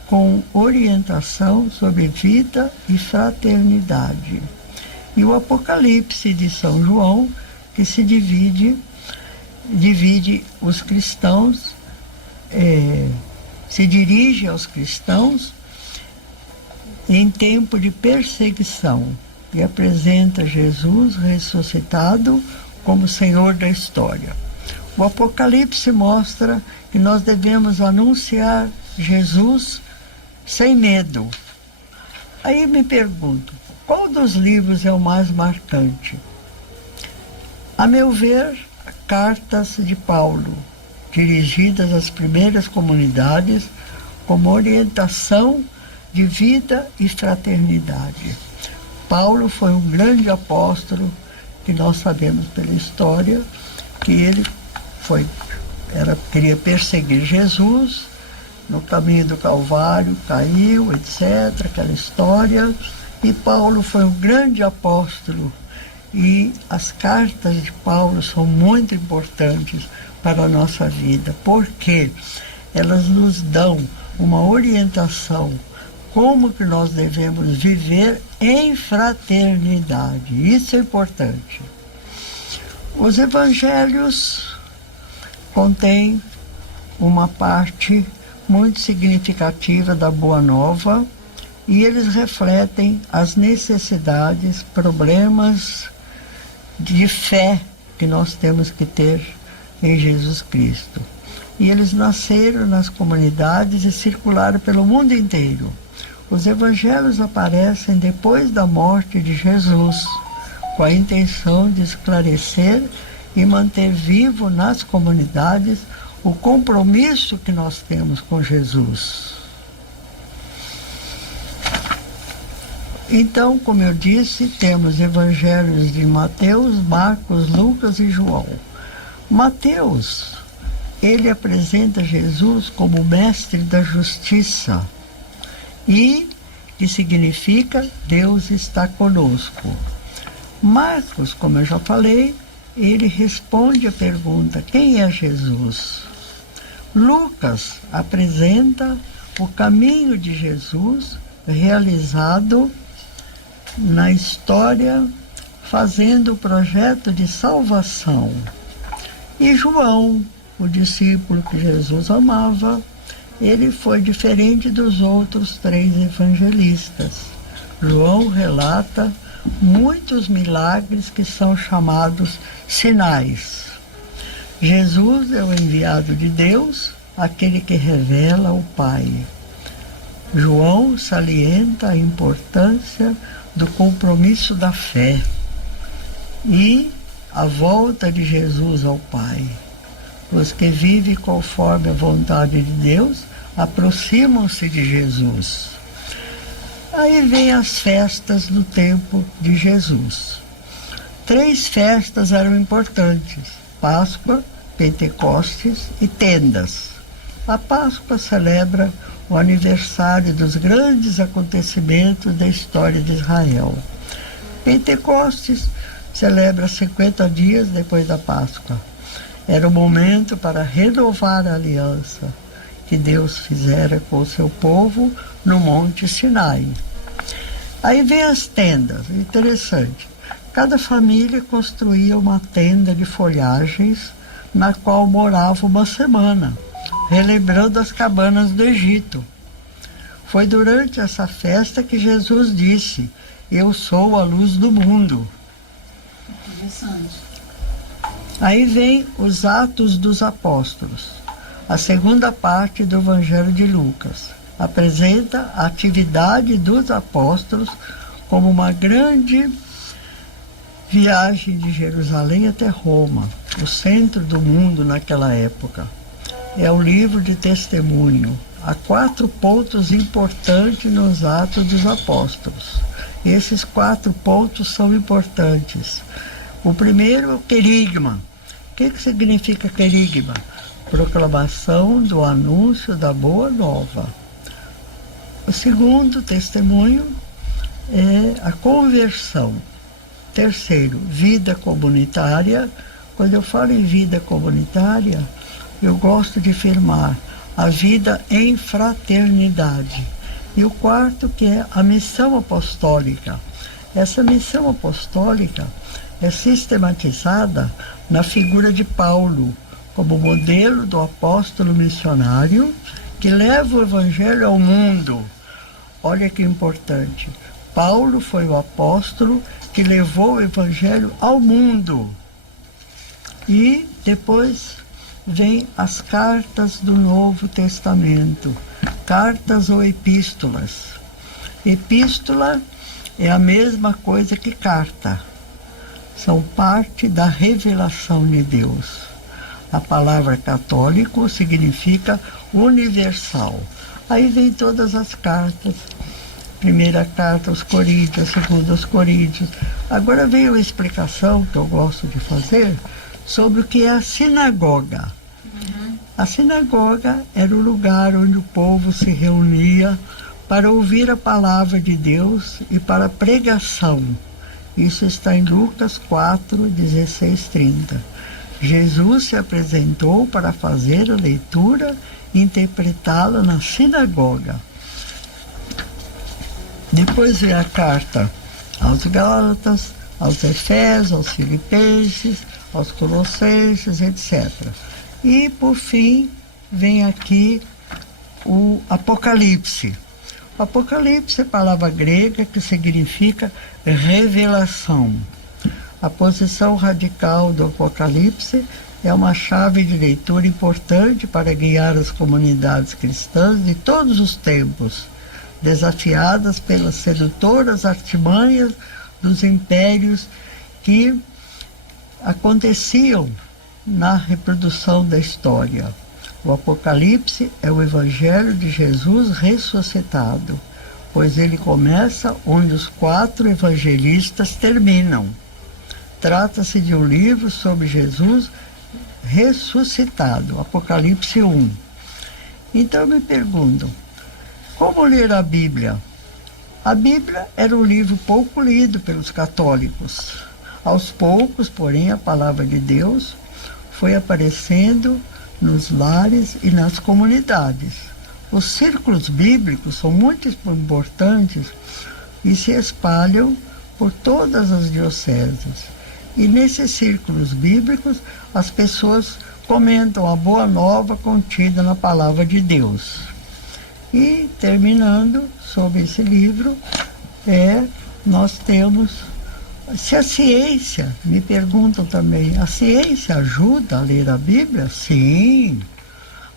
com orientação sobre vida e fraternidade. E o Apocalipse de São João, que se divide os cristãos, se dirige aos cristãos em tempo de perseguição e apresenta Jesus ressuscitado como Senhor da história. O Apocalipse mostra que nós devemos anunciar Jesus sem medo. Aí me pergunto, qual dos livros é o mais marcante? A meu ver, Cartas de Paulo, dirigidas às primeiras comunidades como orientação de vida e fraternidade. Paulo foi um grande apóstolo, que nós sabemos pela história, que ele queria perseguir Jesus, no caminho do Calvário, caiu, etc., aquela história. E Paulo foi um grande apóstolo. E as cartas de Paulo são muito importantes para a nossa vida, porque elas nos dão uma orientação como que nós devemos viver em fraternidade. Isso é importante. Os evangelhos contêm uma parte muito significativa da Boa Nova e eles refletem as necessidades, problemas de fé que nós temos que ter em Jesus Cristo. e eles nasceram nas comunidades e circularam pelo mundo inteiro. Os evangelhos aparecem depois da morte de Jesus, com a intenção de esclarecer e manter vivo nas comunidades o compromisso que nós temos com Jesus. Então, como eu disse, temos evangelhos de Mateus, Marcos, Lucas e João. Mateus, ele apresenta Jesus como mestre da justiça e que significa Deus está conosco. Marcos, como eu já falei, ele responde a pergunta: quem é Jesus? Lucas apresenta o caminho de Jesus realizado na história, fazendo o projeto de salvação. E João, o discípulo que Jesus amava, ele foi diferente dos outros 3 evangelistas. João relata muitos milagres que são chamados sinais. Jesus é o enviado de Deus, aquele que revela o Pai. João salienta a importância do compromisso da fé e a volta de Jesus ao Pai. Os que vivem conforme a vontade de Deus aproximam-se de Jesus. Aí vem as festas do tempo de Jesus. 3 festas eram importantes: Páscoa, Pentecostes e Tendas. A Páscoa celebra o aniversário dos grandes acontecimentos da história de Israel. Pentecostes celebra 50 dias depois da Páscoa. Era o momento para renovar a aliança que Deus fizera com o seu povo no Monte Sinai. Aí vem as tendas, interessante. Cada família construía uma tenda de folhagens na qual morava uma semana, relembrando as cabanas do Egito. Foi durante essa festa que Jesus disse: eu sou a luz do mundo. Aí vem os Atos dos Apóstolos. A segunda parte do Evangelho de Lucas apresenta a atividade dos apóstolos como uma grande viagem de Jerusalém até Roma, o centro do mundo naquela época. É o livro de testemunho. Há 4 pontos importantes nos Atos dos Apóstolos. Esses 4 pontos são importantes. O primeiro é o querigma. O que significa querigma? Proclamação do anúncio da boa nova. O segundo testemunho é a conversão. Terceiro, vida comunitária. Quando eu falo em vida comunitária, eu gosto de afirmar a vida em fraternidade. E o quarto, que é a missão apostólica. Essa missão apostólica é sistematizada na figura de Paulo, como modelo do apóstolo missionário que leva o evangelho ao mundo. Olha que importante. Paulo foi o apóstolo que levou o evangelho ao mundo. E depois vem as cartas do Novo Testamento, cartas ou epístolas. Epístola é a mesma coisa que carta. São parte da revelação de Deus. A palavra católico significa universal. Aí vem todas as cartas. Primeira carta aos Coríntios, segunda aos Coríntios. Agora vem uma explicação que eu gosto de fazer sobre o que é a sinagoga. A sinagoga era o lugar onde o povo se reunia para ouvir a palavra de Deus e para a pregação. Isso está em Lucas 4, 16, 30. Jesus se apresentou para fazer a leitura e interpretá-la na sinagoga. Depois vem a carta aos Gálatas, aos Efésios, aos Filipenses, aos Colossenses, etc. E, por fim, vem aqui o Apocalipse. O Apocalipse é palavra grega que significa revelação. A posição radical do Apocalipse é uma chave de leitura importante para guiar as comunidades cristãs de todos os tempos, desafiadas pelas sedutoras artimanhas dos impérios que aconteciam na reprodução da história. O Apocalipse é o Evangelho de Jesus ressuscitado, pois ele começa onde os 4 evangelistas terminam. Trata-se de um livro sobre Jesus ressuscitado, Apocalipse 1. Então eu me pergunto, como ler a Bíblia? A Bíblia era um livro pouco lido pelos católicos. Aos poucos, porém, a palavra de Deus foi aparecendo nos lares e nas comunidades. Os círculos bíblicos são muito importantes e se espalham por todas as dioceses. E nesses círculos bíblicos, as pessoas comentam a boa nova contida na palavra de Deus. E, terminando sobre esse livro, nós temos... Se a ciência, me perguntam também, a ciência ajuda a ler a Bíblia? Sim.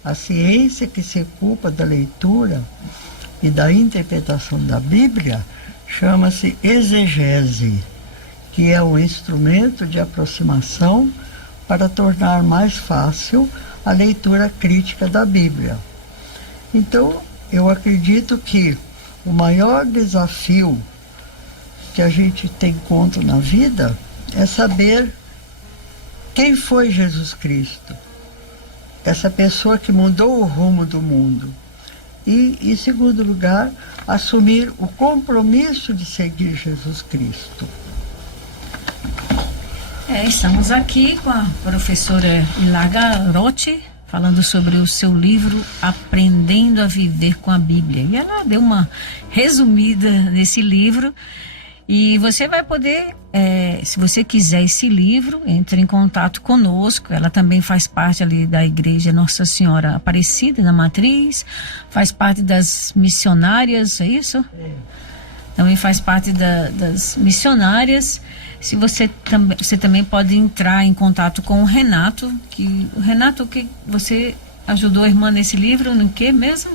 A ciência que se ocupa da leitura e da interpretação da Bíblia chama-se exegese, que é um instrumento de aproximação para tornar mais fácil a leitura crítica da Bíblia. Então, eu acredito que o maior desafio que a gente tem contra na vida é saber quem foi Jesus Cristo, essa pessoa que mudou o rumo do mundo. E, em segundo lugar, assumir o compromisso de seguir Jesus Cristo. Estamos aqui com a professora Ilar Garotti, falando sobre o seu livro Aprendendo a Viver com a Bíblia. E ela deu uma resumida nesse livro. E você vai poder, se você quiser esse livro, entre em contato conosco. Ela também faz parte ali da Igreja Nossa Senhora Aparecida, na Matriz, faz parte das missionárias, é isso? Também faz parte das missionárias. Se você também pode entrar em contato com o Renato, que você ajudou a irmã nesse livro, no que mesmo?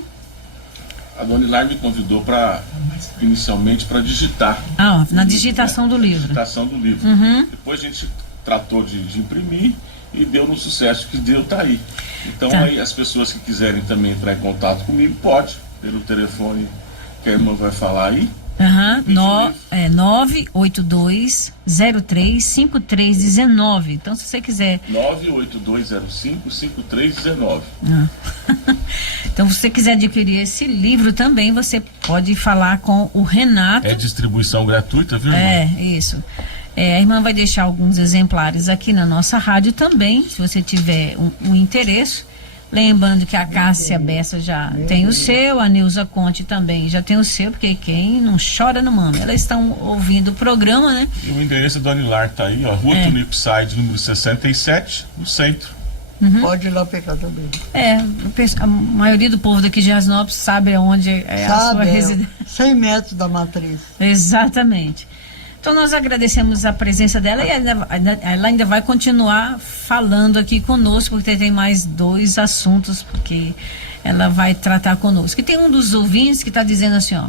A Dona Ilar me convidou inicialmente para digitar. Na digitação do livro. Digitação do livro. Uhum. Depois a gente tratou de imprimir e deu no sucesso que deu, tá aí. Então aí as pessoas que quiserem também entrar em contato comigo, pode, pelo telefone que a irmã vai falar aí. 982035319. Então, se você quiser 982055319. Então, se você quiser adquirir esse livro também, você pode falar com o Renato. É distribuição gratuita, viu, irmã? Isso. A irmã vai deixar alguns exemplares aqui na nossa rádio também, se você tiver um interesse. Lembrando que a Cássia Bessa já tem o seu, a Nilza Conte também já tem o seu, porque quem não chora não mama. Elas estão ouvindo o programa, né? E o endereço da Dona Ilar tá aí, ó, Rua Tunico Said, número 67, no centro. Pode ir lá pegar também. A maioria do povo daqui de Jasnópolis sabe onde é a sua residência. 100 metros da Matriz. Exatamente. Então nós agradecemos a presença dela e ela ainda vai continuar falando aqui conosco, porque tem mais 2 assuntos porque ela vai tratar conosco. E tem um dos ouvintes que está dizendo assim, ó: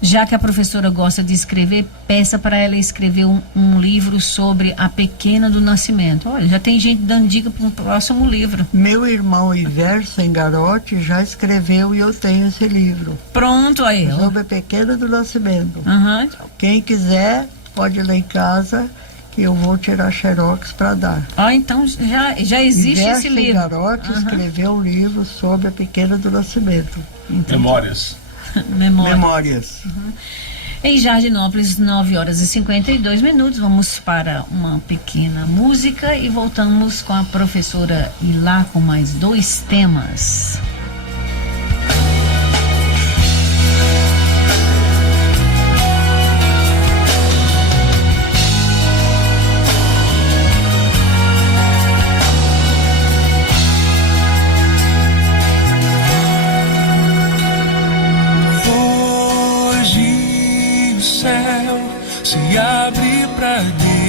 já que a professora gosta de escrever, peça para ela escrever um livro sobre a Pequena do Nascimento. Olha, já tem gente dando dica para um próximo livro. Meu irmão Iverson Garotti já escreveu e eu tenho esse livro. Pronto, aí. Sobre a Pequena do Nascimento. Uhum. Quem quiser, pode ir lá em casa, que eu vou tirar xerox para dar. Então já existe Iverson esse livro. Garotti escreveu um livro sobre a Pequena do Nascimento. Então, Memórias. Memórias. Em Jardinópolis, 9h52. Vamos para uma pequena música e voltamos com a professora Ilar com mais 2 temas. Se abre pra Deus.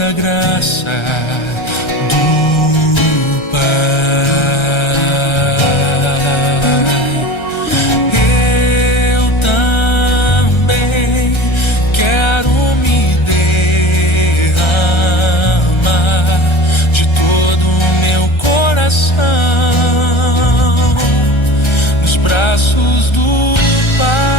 da graça do Pai. Eu também quero me derramar de todo o meu coração nos braços do Pai.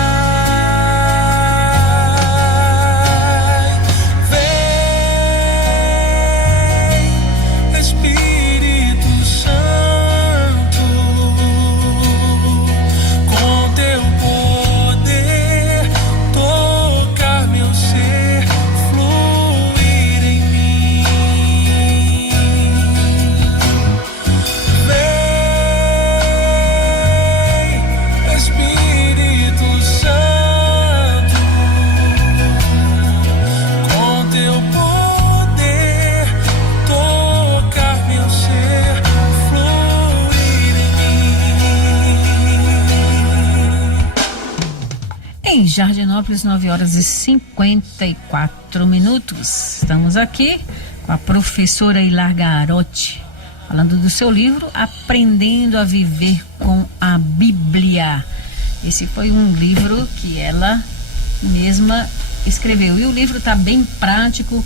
Jardinópolis, 9h54. Estamos aqui com a professora Ilar Garotti, falando do seu livro Aprendendo a Viver com a Bíblia. Esse foi um livro que ela mesma escreveu. E o livro está bem prático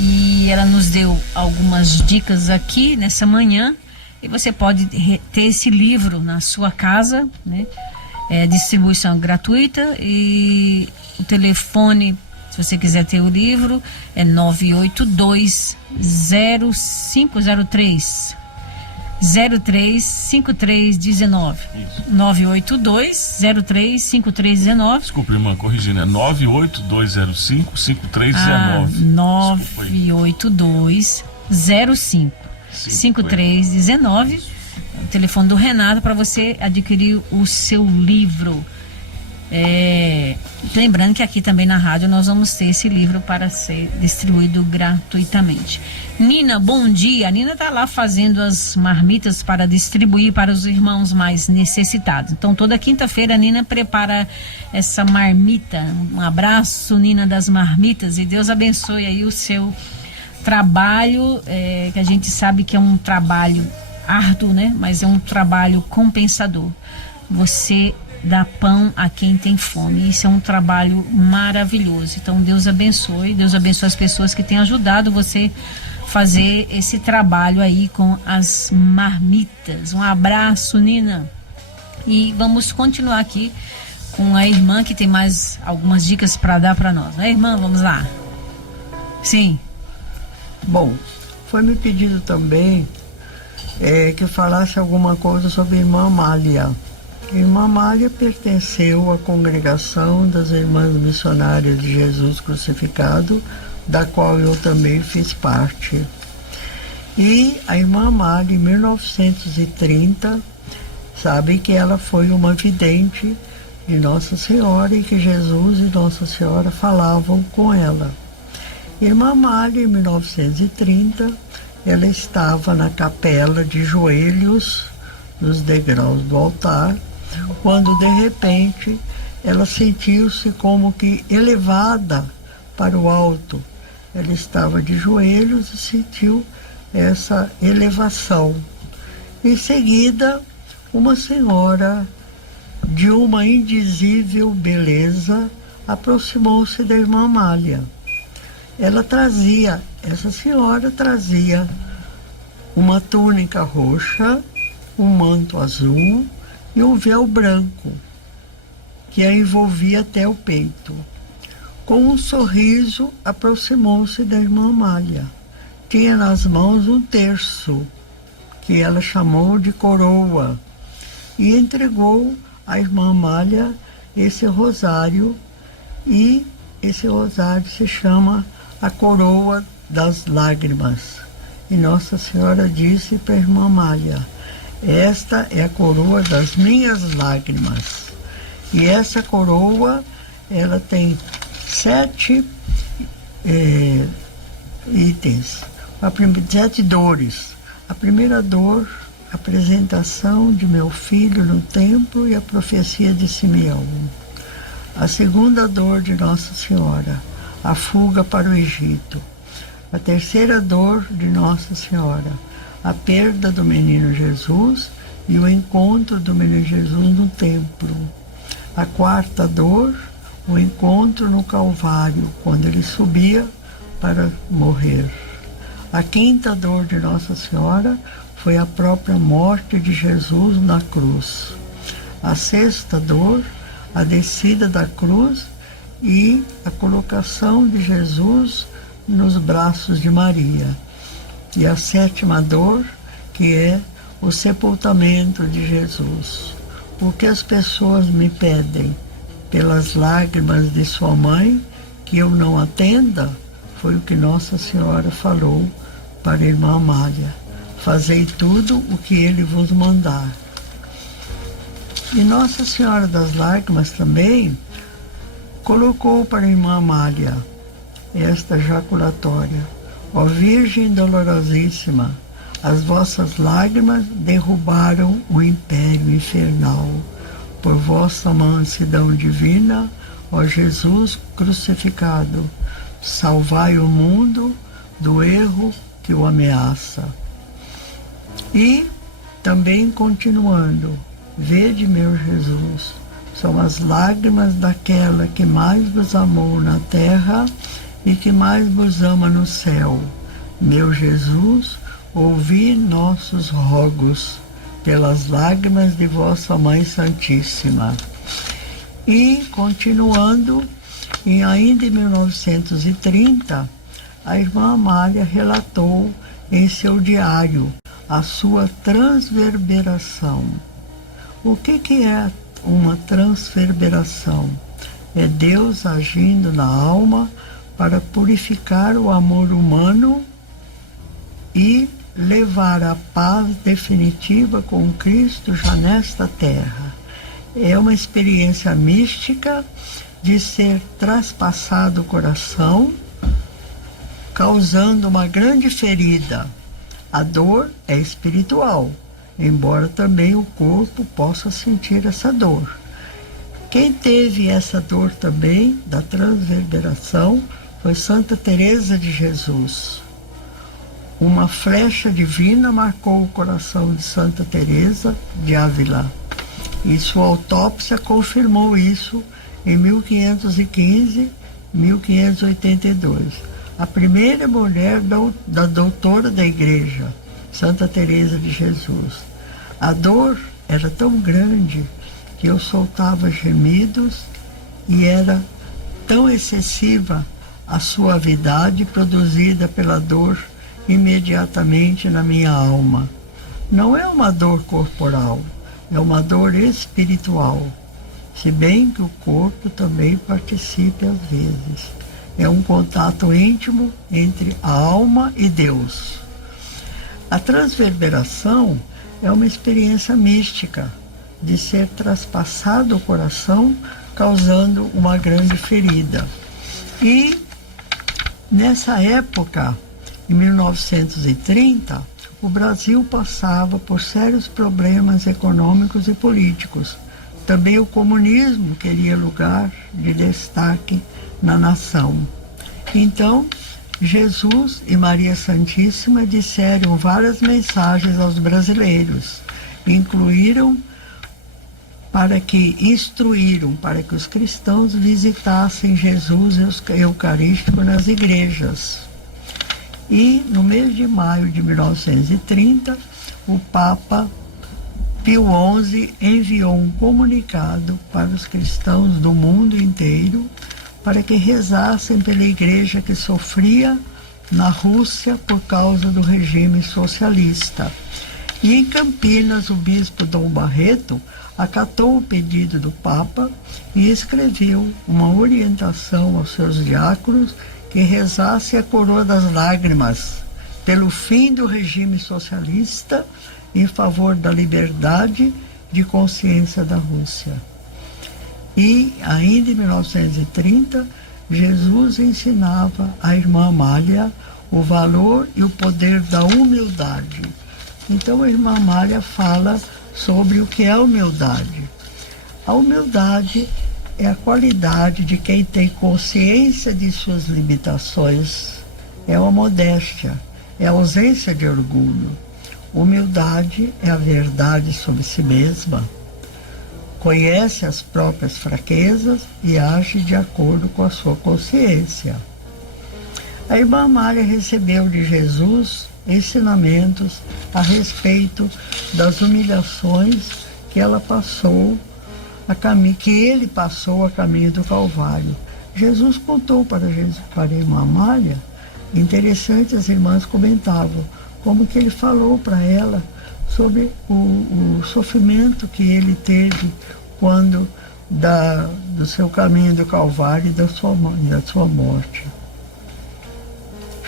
e ela nos deu algumas dicas aqui nessa manhã. E você pode ter esse livro na sua casa, né? Distribuição gratuita, e o telefone, se você quiser ter o livro, é 982-0503 035319. 982-035319. Desculpa, irmã, corrigindo, é 98205-5319. 98205-5319. O telefone do Renato para você adquirir o seu livro. Lembrando que aqui também na rádio nós vamos ter esse livro para ser distribuído gratuitamente. Nina, bom dia. A Nina está lá fazendo as marmitas para distribuir para os irmãos mais necessitados. Então toda quinta-feira a Nina prepara essa marmita. Um abraço, Nina das Marmitas, e Deus abençoe aí o seu trabalho, que a gente sabe que é um trabalho árduo, né? Mas é um trabalho compensador. Você dá pão a quem tem fome. Isso é um trabalho maravilhoso. Então Deus abençoe as pessoas que têm ajudado você fazer esse trabalho aí com as marmitas. Um abraço, Nina. E vamos continuar aqui com a irmã, que tem mais algumas dicas para dar para nós, né, irmã? Vamos lá. Sim. Bom, foi me pedido também que eu falasse alguma coisa sobre a irmã Amália. A irmã Amália pertenceu à congregação das Irmãs Missionárias de Jesus Crucificado, da qual eu também fiz parte. E a irmã Amália, em 1930, sabe que ela foi uma vidente de Nossa Senhora e que Jesus e Nossa Senhora falavam com ela. Irmã Amália, em 1930, ela estava na capela de joelhos, nos degraus do altar, quando de repente ela sentiu-se como que elevada para o alto. Ela estava de joelhos e sentiu essa elevação. Em seguida, uma senhora de uma indizível beleza aproximou-se da irmã Amália. Essa senhora trazia uma túnica roxa, um manto azul e um véu branco, que a envolvia até o peito. Com um sorriso, aproximou-se da irmã Amália. Tinha nas mãos um terço, que ela chamou de coroa, e entregou à irmã Amália esse rosário, e esse rosário se chama a coroa das lágrimas. E Nossa Senhora disse para a irmã Amália: esta é a coroa das minhas lágrimas. E essa coroa, ela tem 7 itens, 7 dores. A primeira dor, a apresentação de meu filho no templo e a profecia de Simeão. A segunda dor de Nossa Senhora, a fuga para o Egito. A terceira dor de Nossa Senhora, a perda do menino Jesus e o encontro do menino Jesus no templo. A quarta dor, o encontro no Calvário, quando ele subia para morrer. A quinta dor de Nossa Senhora foi a própria morte de Jesus na cruz. A sexta dor, a descida da cruz e a colocação de Jesus nos braços de Maria. E a sétima dor, que é o sepultamento de Jesus. O que as pessoas me pedem pelas lágrimas de sua mãe, que eu não atenda, foi o que Nossa Senhora falou para a irmã Amália. Fazei tudo o que ele vos mandar. E Nossa Senhora das Lágrimas também colocou para a irmã Amália esta jaculatória: ó Virgem dolorosíssima, as vossas lágrimas derrubaram o império infernal. Por vossa mansidão divina, ó Jesus crucificado, salvai o mundo do erro que o ameaça. E também continuando: vede, meu Jesus, são as lágrimas daquela que mais vos amou na terra e que mais vos ama no céu. Meu Jesus, ouvi nossos rogos pelas lágrimas de vossa Mãe Santíssima. E, continuando, ainda em 1930, a irmã Amália relatou em seu diário a sua transverberação. O que é uma transverberação? É Deus agindo na alma para purificar o amor humano e levar a paz definitiva com Cristo já nesta terra. É uma experiência mística de ser traspassado o coração, causando uma grande ferida. A dor é espiritual, embora também o corpo possa sentir essa dor. Quem teve essa dor também, da transverberação, foi Santa Teresa de Jesus. Uma flecha divina marcou o coração de Santa Teresa de Ávila. E sua autópsia confirmou isso em 1515, 1582. A primeira mulher da doutora da igreja, Santa Teresa de Jesus. A dor era tão grande que eu soltava gemidos e era tão excessiva a suavidade produzida pela dor imediatamente na minha alma. Não é uma dor corporal, é uma dor espiritual, se bem que o corpo também participe às vezes. É um contato íntimo entre a alma e Deus. A transverberação é uma experiência mística de ser traspassado o coração, causando uma grande ferida. E nessa época, em 1930, o Brasil passava por sérios problemas econômicos e políticos. Também o comunismo queria lugar de destaque na nação. Então, Jesus e Maria Santíssima disseram várias mensagens aos brasileiros, instruíram para que os cristãos visitassem Jesus Eucarístico nas igrejas. E no mês de maio de 1930, o Papa Pio XI enviou um comunicado para os cristãos do mundo inteiro para que rezassem pela igreja que sofria na Rússia por causa do regime socialista. E em Campinas, o bispo Dom Barreto acatou o pedido do Papa e escreveu uma orientação aos seus diáconos que rezasse a coroa das lágrimas pelo fim do regime socialista em favor da liberdade de consciência da Rússia. E ainda em 1930, Jesus ensinava à irmã Amália o valor e o poder da humildade. Então a irmã Amália fala sobre o que é a humildade. A humildade é a qualidade de quem tem consciência de suas limitações é a modéstia, é a ausência de orgulho. Humildade é a verdade sobre si mesma. Conhece as próprias fraquezas e age de acordo com a sua consciência. A irmã Amália recebeu de Jesus ensinamentos a respeito das humilhações que ela passou que ele passou a caminho do Calvário. Jesus contou para a irmã Amália, interessante, as irmãs comentavam, como que ele falou para ela sobre o sofrimento que ele teve quando do seu caminho do Calvário e da sua morte.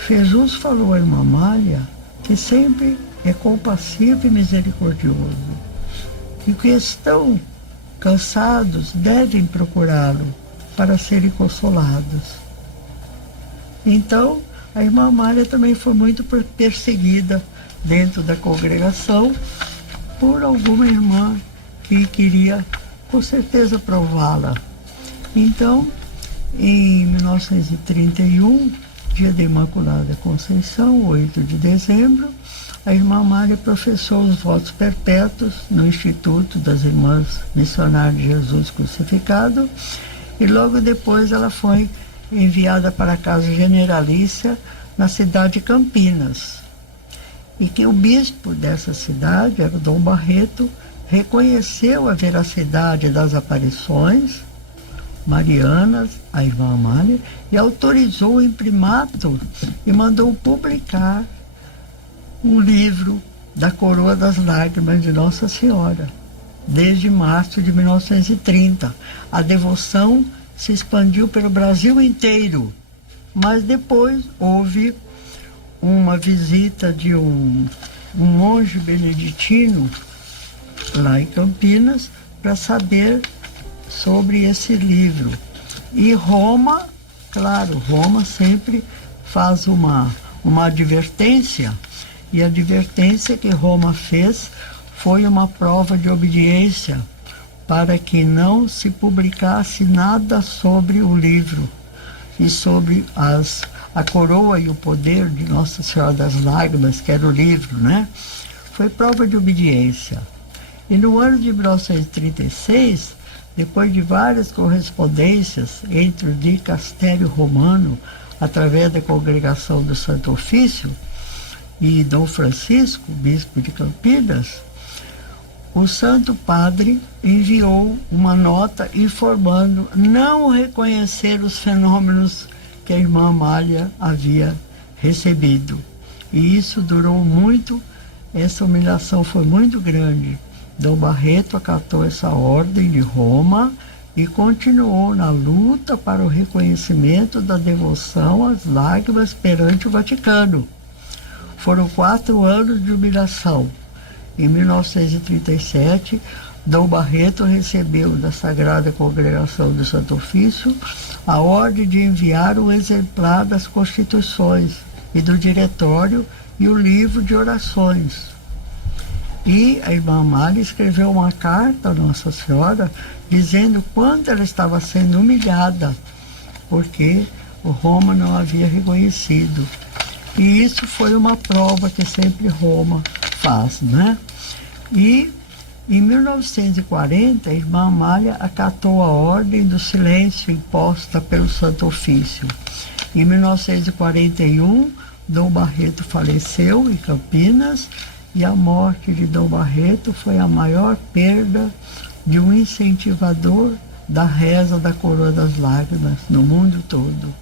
Jesus falou à irmã Amália que sempre é compassivo e misericordioso, que que estão cansados devem procurá-lo para serem consolados. Então, a irmã Amália também foi muito perseguida dentro da congregação por alguma irmã que queria, com certeza, prová-la. Então, em 1931, dia da Imaculada Conceição, 8 de dezembro, a irmã Amália professou os votos perpétuos no Instituto das Irmãs Missionárias de Jesus Crucificado, e logo depois ela foi enviada para a Casa Generalícia na cidade de Campinas. E que o bispo dessa cidade, era o Dom Barreto, reconheceu a veracidade das aparições marianas, a irmã Amália, e autorizou o imprimato e mandou publicar um livro da Coroa das Lágrimas de Nossa Senhora, desde março de 1930. A devoção se expandiu pelo Brasil inteiro, mas depois houve uma visita de um monge beneditino lá em Campinas para saber sobre esse livro. E Roma, claro, Roma sempre faz uma advertência, e a advertência que Roma fez foi uma prova de obediência para que não se publicasse nada sobre o livro e sobre a coroa e o poder de Nossa Senhora das Lágrimas, que era o livro, né? Foi prova de obediência. E no ano de 1936, depois de várias correspondências entre o dicastério romano, através da Congregação do Santo Ofício, e Dom Francisco, bispo de Campinas, o Santo Padre enviou uma nota informando não reconhecer os fenômenos que a irmã Amália havia recebido. E isso durou muito, essa humilhação foi muito grande. Dom Barreto acatou essa ordem de Roma e continuou na luta para o reconhecimento da devoção às lágrimas perante o Vaticano. Foram 4 anos de humilhação. Em 1937, Dom Barreto recebeu da Sagrada Congregação do Santo Ofício a ordem de enviar um exemplar das Constituições e do Diretório e o livro de orações. E a irmã Amália escreveu uma carta a Nossa Senhora dizendo quanto ela estava sendo humilhada, porque o Roma não havia reconhecido. E isso foi uma prova que sempre Roma faz, né? E em 1940, a irmã Amália acatou a ordem do silêncio imposta pelo Santo Ofício. Em 1941, Dom Barreto faleceu em Campinas, e a morte de Dom Barreto foi a maior perda de um incentivador da reza da Coroa das Lágrimas no mundo todo.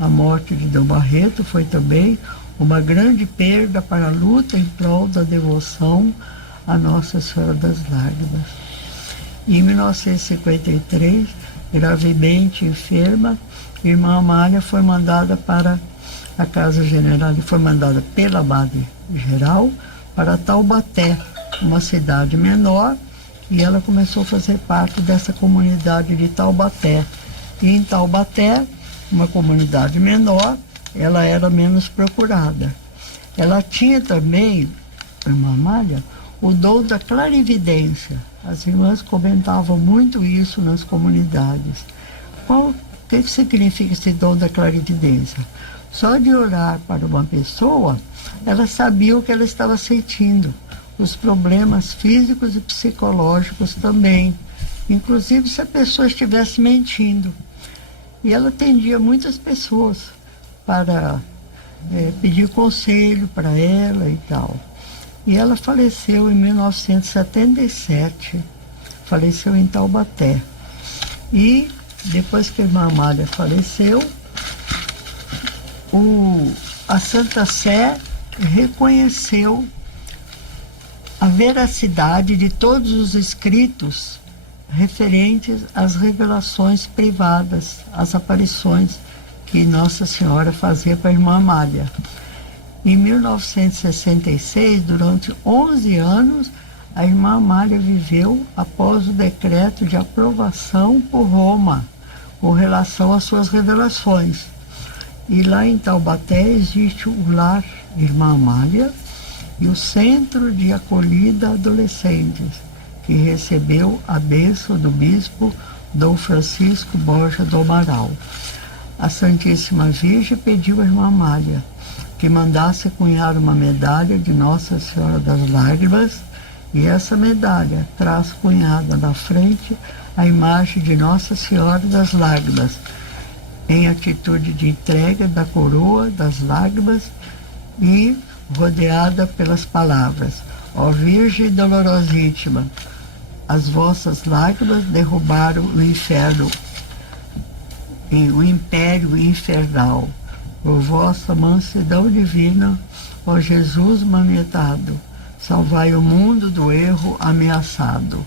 A morte de Dom Barreto foi também uma grande perda para a luta em prol da devoção a Nossa Senhora das Lágrimas. Em 1953, gravemente enferma, a irmã Amália foi mandada para a Casa General, foi mandada pela Madre Geral para Taubaté, uma cidade menor, e ela começou a fazer parte dessa comunidade de Taubaté. E em Taubaté, uma comunidade menor, ela era menos procurada. Ela tinha também, a irmã Amália, o dom da clarividência. As irmãs comentavam muito isso nas comunidades. O que significa esse dom da clarividência? Só de olhar para uma pessoa, ela sabia o que ela estava sentindo, os problemas físicos e psicológicos também, inclusive se a pessoa estivesse mentindo. E ela atendia muitas pessoas para pedir conselho para ela e tal. E ela faleceu em 1977, faleceu em Taubaté. E depois que a irmã Amália faleceu, a Santa Sé reconheceu a veracidade de todos os escritos referentes às revelações privadas, às aparições que Nossa Senhora fazia para a irmã Amália. Em 1966, durante 11 anos, a irmã Amália viveu após o decreto de aprovação por Roma, com relação às suas revelações. E lá em Taubaté existe o Lar Irmã Amália e o Centro de Acolhida a Adolescentes, que recebeu a bênção do bispo Dom Francisco Borja do Amaral. A Santíssima Virgem pediu à irmã Amália que mandasse cunhar uma medalha de Nossa Senhora das Lágrimas, e essa medalha traz cunhada na frente a imagem de Nossa Senhora das Lágrimas, em atitude de entrega da coroa das lágrimas e rodeada pelas palavras: ó Virgem Dolorosíssima, as vossas lágrimas derrubaram o inferno e o império infernal. Por vossa mansidão divina, ó Jesus manietado, salvai o mundo do erro ameaçado.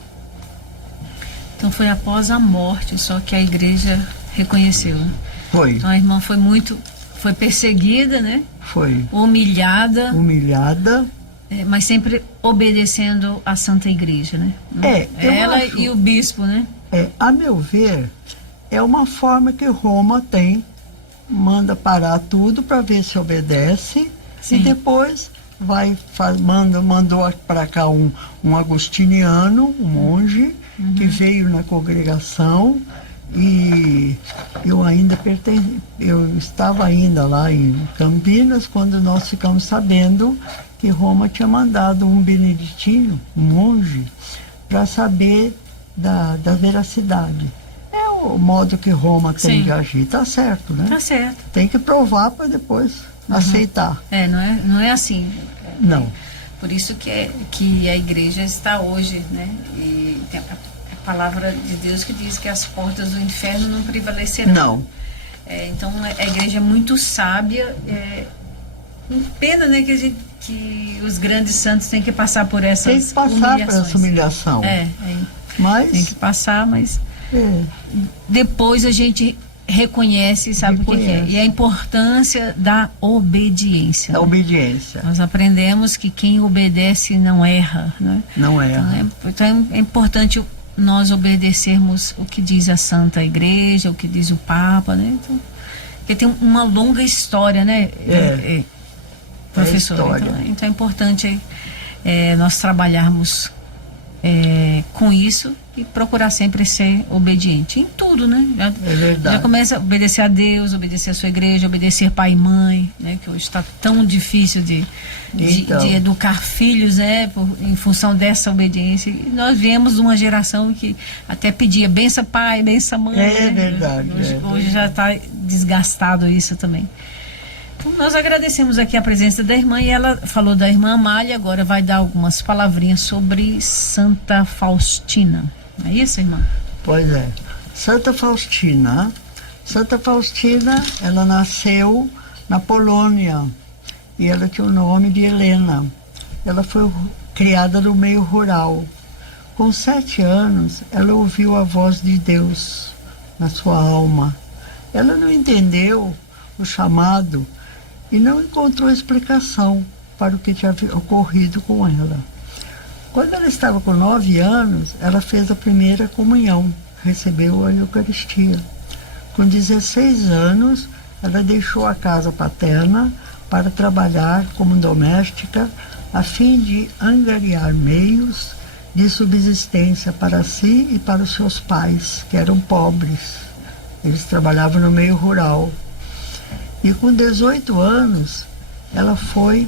Então foi após a morte, só que a igreja reconheceu. Foi. Então a irmã foi perseguida, né? Foi. Humilhada, Humilhada. mas sempre obedecendo à Santa Igreja, né? Ela acho, e o bispo, né? A meu ver, é uma forma que Roma tem, manda parar tudo para ver se obedece. Sim. E depois mandou para cá um agostiniano, um monge, que veio na congregação. E eu estava ainda lá em Campinas quando nós ficamos sabendo que Roma tinha mandado um beneditino, um monge, para saber da veracidade. É o modo que Roma tem de agir, tá certo, né? Tá certo. Tem que provar para depois aceitar. Não é assim. Não. Por isso que a igreja está hoje, né? E tem a palavra de Deus que diz que as portas do inferno não prevalecerão. Não. Então a igreja é muito sábia. Pena, né, que os grandes santos têm que passar por essas humilhações. Tem que passar por essa humilhação. Mas tem que passar, mas depois a gente reconhece, sabe o que é. E a importância da obediência. Da obediência. Nós aprendemos que quem obedece não erra, né? Não erra. Então é importante nós obedecermos o que diz a Santa Igreja, o que diz o Papa, né? Então, porque tem uma longa história, né? Professor. Então é importante nós trabalharmos com isso e procurar sempre ser obediente em tudo, né? Já começa a obedecer a Deus, obedecer a sua igreja, obedecer pai e mãe, né? Que hoje está tão difícil de educar filhos, né? Em função dessa obediência. E nós viemos de uma geração que até pedia benção pai, benção mãe. É verdade. Hoje já está desgastado isso também. Então, nós agradecemos aqui a presença da irmã, e ela falou da irmã Amália, agora vai dar algumas palavrinhas sobre Santa Faustina. Não é isso, irmã? Pois é. Santa Faustina, ela nasceu na Polônia e ela tinha o nome de Helena. Ela foi criada no meio rural. Com 7 anos, ela ouviu a voz de Deus na sua alma. Ela não entendeu o chamado e não encontrou explicação para o que tinha ocorrido com ela. Quando ela estava com 9 anos, ela fez a primeira comunhão, recebeu a Eucaristia. Com 16 anos, ela deixou a casa paterna para trabalhar como doméstica, a fim de angariar meios de subsistência para si e para os seus pais, que eram pobres. Eles trabalhavam no meio rural. E com 18 anos, ela fez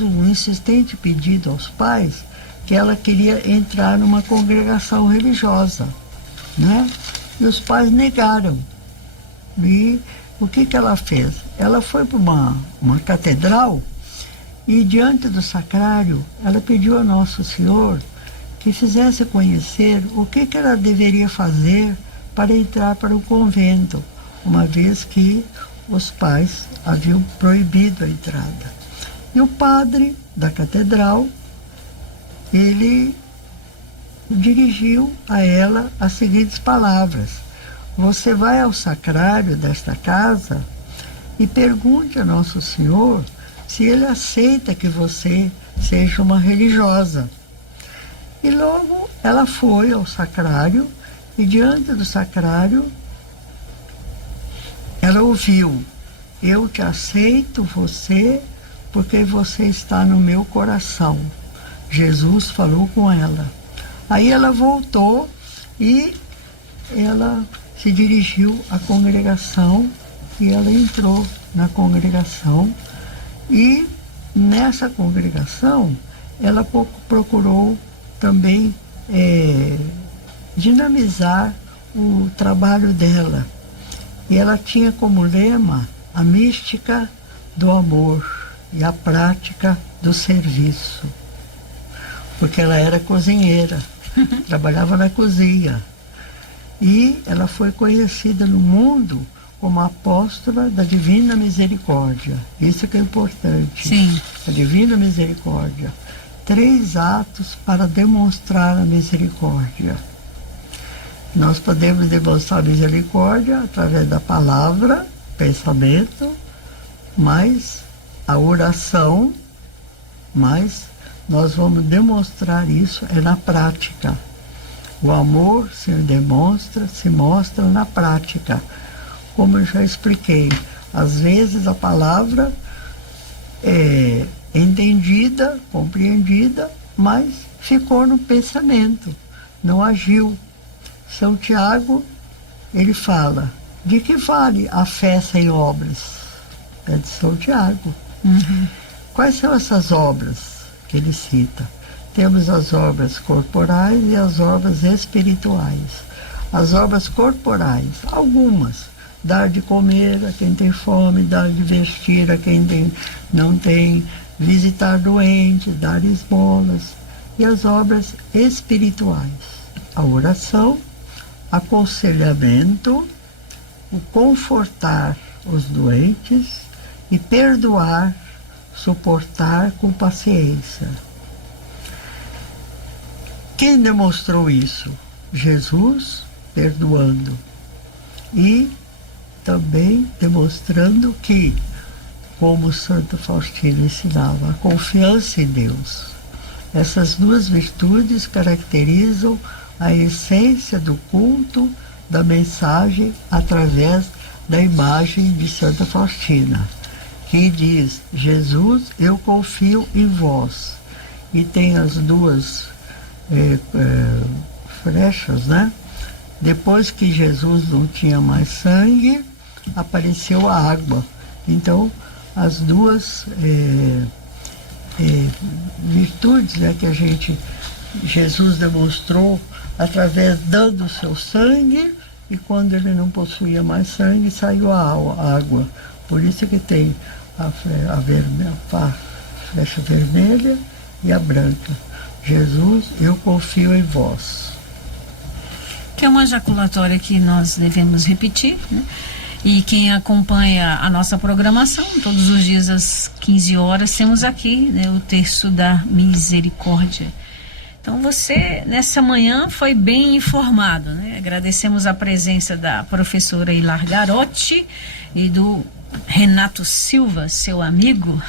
um insistente pedido aos pais que ela queria entrar numa congregação religiosa, né? E os pais negaram. E o que ela fez? Ela foi para uma catedral e, diante do sacrário, ela pediu a Nosso Senhor que fizesse conhecer o que ela deveria fazer para entrar para o convento, uma vez que os pais haviam proibido a entrada. E o padre da catedral, ele dirigiu a ela as seguintes palavras: você vai ao sacrário desta casa e pergunte a Nosso Senhor se ele aceita que você seja uma religiosa. E logo ela foi ao sacrário e, diante do sacrário, ela ouviu: eu te aceito você porque você está no meu coração. Jesus falou com ela. Aí ela voltou e ela se dirigiu à congregação e ela entrou na congregação. E nessa congregação ela procurou também dinamizar o trabalho dela. E ela tinha como lema a mística do amor e a prática do serviço. Porque ela era cozinheira, trabalhava na cozinha. E ela foi conhecida no mundo como apóstola da Divina Misericórdia. Isso que é importante. Sim. A Divina Misericórdia. 3 atos para demonstrar a misericórdia. Nós podemos demonstrar misericórdia através da palavra, pensamento, mas a oração, mas nós vamos demonstrar isso na prática. O amor se demonstra, se mostra na prática. Como eu já expliquei, às vezes a palavra é entendida, compreendida, mas ficou no pensamento, não agiu. São Tiago, ele fala: de que vale a fé sem obras? É de São Tiago. Uhum. Quais são essas obras que ele cita? Temos as obras corporais e as obras espirituais. As obras corporais, algumas: dar de comer a quem tem fome, dar de vestir a quem não tem, visitar doentes, dar esmolas. E as obras espirituais: a oração, aconselhamento, o confortar os doentes e perdoar, suportar com paciência. Quem demonstrou isso? Jesus, perdoando. E também demonstrando que, como Santo Faustino ensinava, a confiança em Deus. Essas duas virtudes caracterizam a essência do culto, da mensagem, através da imagem de Santa Faustina, que diz: Jesus, eu confio em vós. E tem as duas flechas, né? Depois que Jesus não tinha mais sangue, apareceu a água. Então, as duas virtudes, né, que Jesus demonstrou através dando o seu sangue, e quando ele não possuía mais sangue, saiu a água. Por isso que tem a flecha vermelha e a branca. Jesus, eu confio em vós. Que é uma jaculatória que nós devemos repetir, né? E quem acompanha a nossa programação, todos os dias às 15 horas, temos aqui, né, o terço da misericórdia. Então você, nessa manhã, foi bem informado, né? Agradecemos a presença da professora Ilar Garotti e do Renato Silva, seu amigo,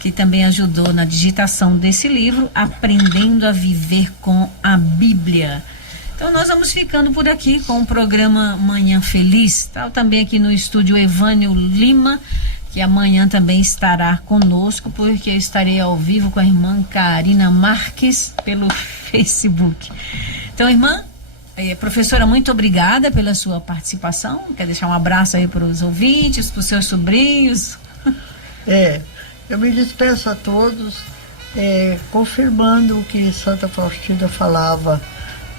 que também ajudou na digitação desse livro, Aprendendo a Viver com a Bíblia. Então nós vamos ficando por aqui com o programa Manhã Feliz. Tá? Também aqui no estúdio Evânio Lima, que amanhã também estará conosco, porque eu estarei ao vivo com a irmã Karina Marques pelo Facebook. Então, irmã, Professora, muito obrigada pela sua participação. Quer deixar um abraço aí para os ouvintes, para os seus sobrinhos? Eu me despeço a todos, confirmando o que Santa Faustina falava.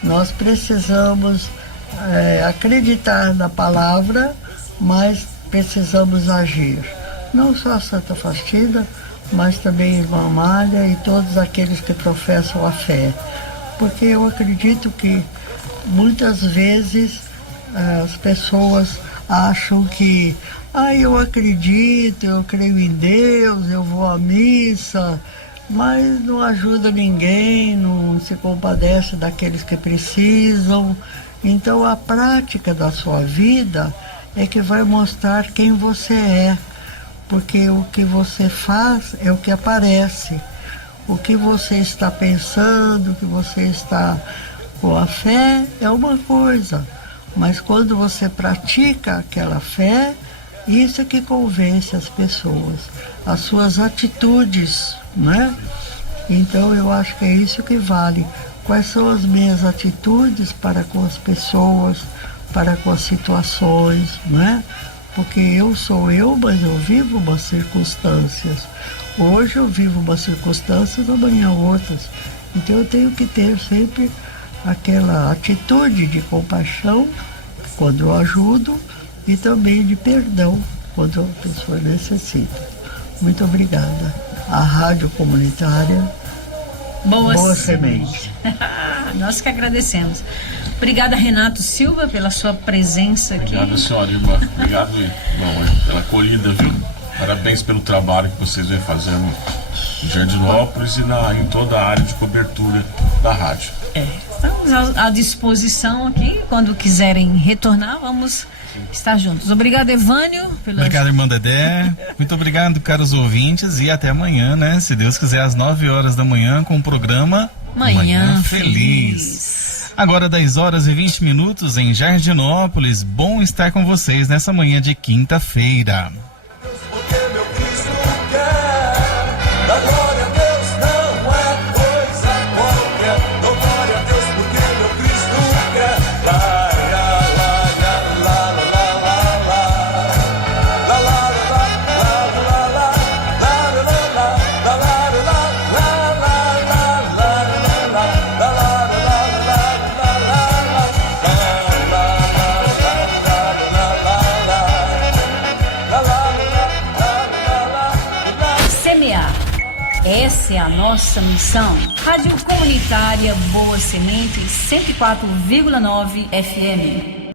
Nós precisamos acreditar na palavra, mas precisamos agir. Não só a Santa Faustina, mas também a Irmã Amália e todos aqueles que professam a fé. Porque eu acredito que muitas vezes as pessoas acham que eu acredito, eu creio em Deus, eu vou à missa, mas não ajuda ninguém, não se compadece daqueles que precisam. Então a prática da sua vida é que vai mostrar quem você é, porque o que você faz é o que aparece. O que você está pensando, o que você está com a fé é uma coisa, mas quando você pratica aquela fé, isso é que convence as pessoas, as suas atitudes, né? Então eu acho que é isso que vale. Quais são as minhas atitudes para com as pessoas, para com as situações, né? Porque eu sou eu, mas eu vivo umas circunstâncias. Hoje eu vivo umas circunstâncias, amanhã outras. Então eu tenho que ter sempre aquela atitude de compaixão quando eu ajudo e também de perdão quando a pessoa necessita. Muito obrigada. A Rádio Comunitária Boa Semente. Nós que agradecemos. Obrigada, Renato Silva, pela sua presença aqui. Obrigado, senhora Irmã. Obrigado, irmão, pela acolhida, viu? Parabéns pelo trabalho que vocês vêm fazendo em Jardinópolis e em toda a área de cobertura da rádio. Estamos à disposição aqui. Quando quiserem retornar, vamos estar juntos. Obrigado, Evânio. Obrigado, irmã Dedé. Muito obrigado, caros ouvintes. E até amanhã, né? Se Deus quiser, às 9 horas da manhã, com o programa Manhã Feliz. Agora 10 horas e 20 minutos em Jardinópolis. Bom estar com vocês nessa manhã de quinta-feira. Porque meu Cristo quer, da glória a Deus não é coisa qualquer. Dou glória a Deus porque meu Cristo quer. La la la la la la la la la la Essa é a nossa missão. Rádio Comunitária Boa Semente 104,9 FM.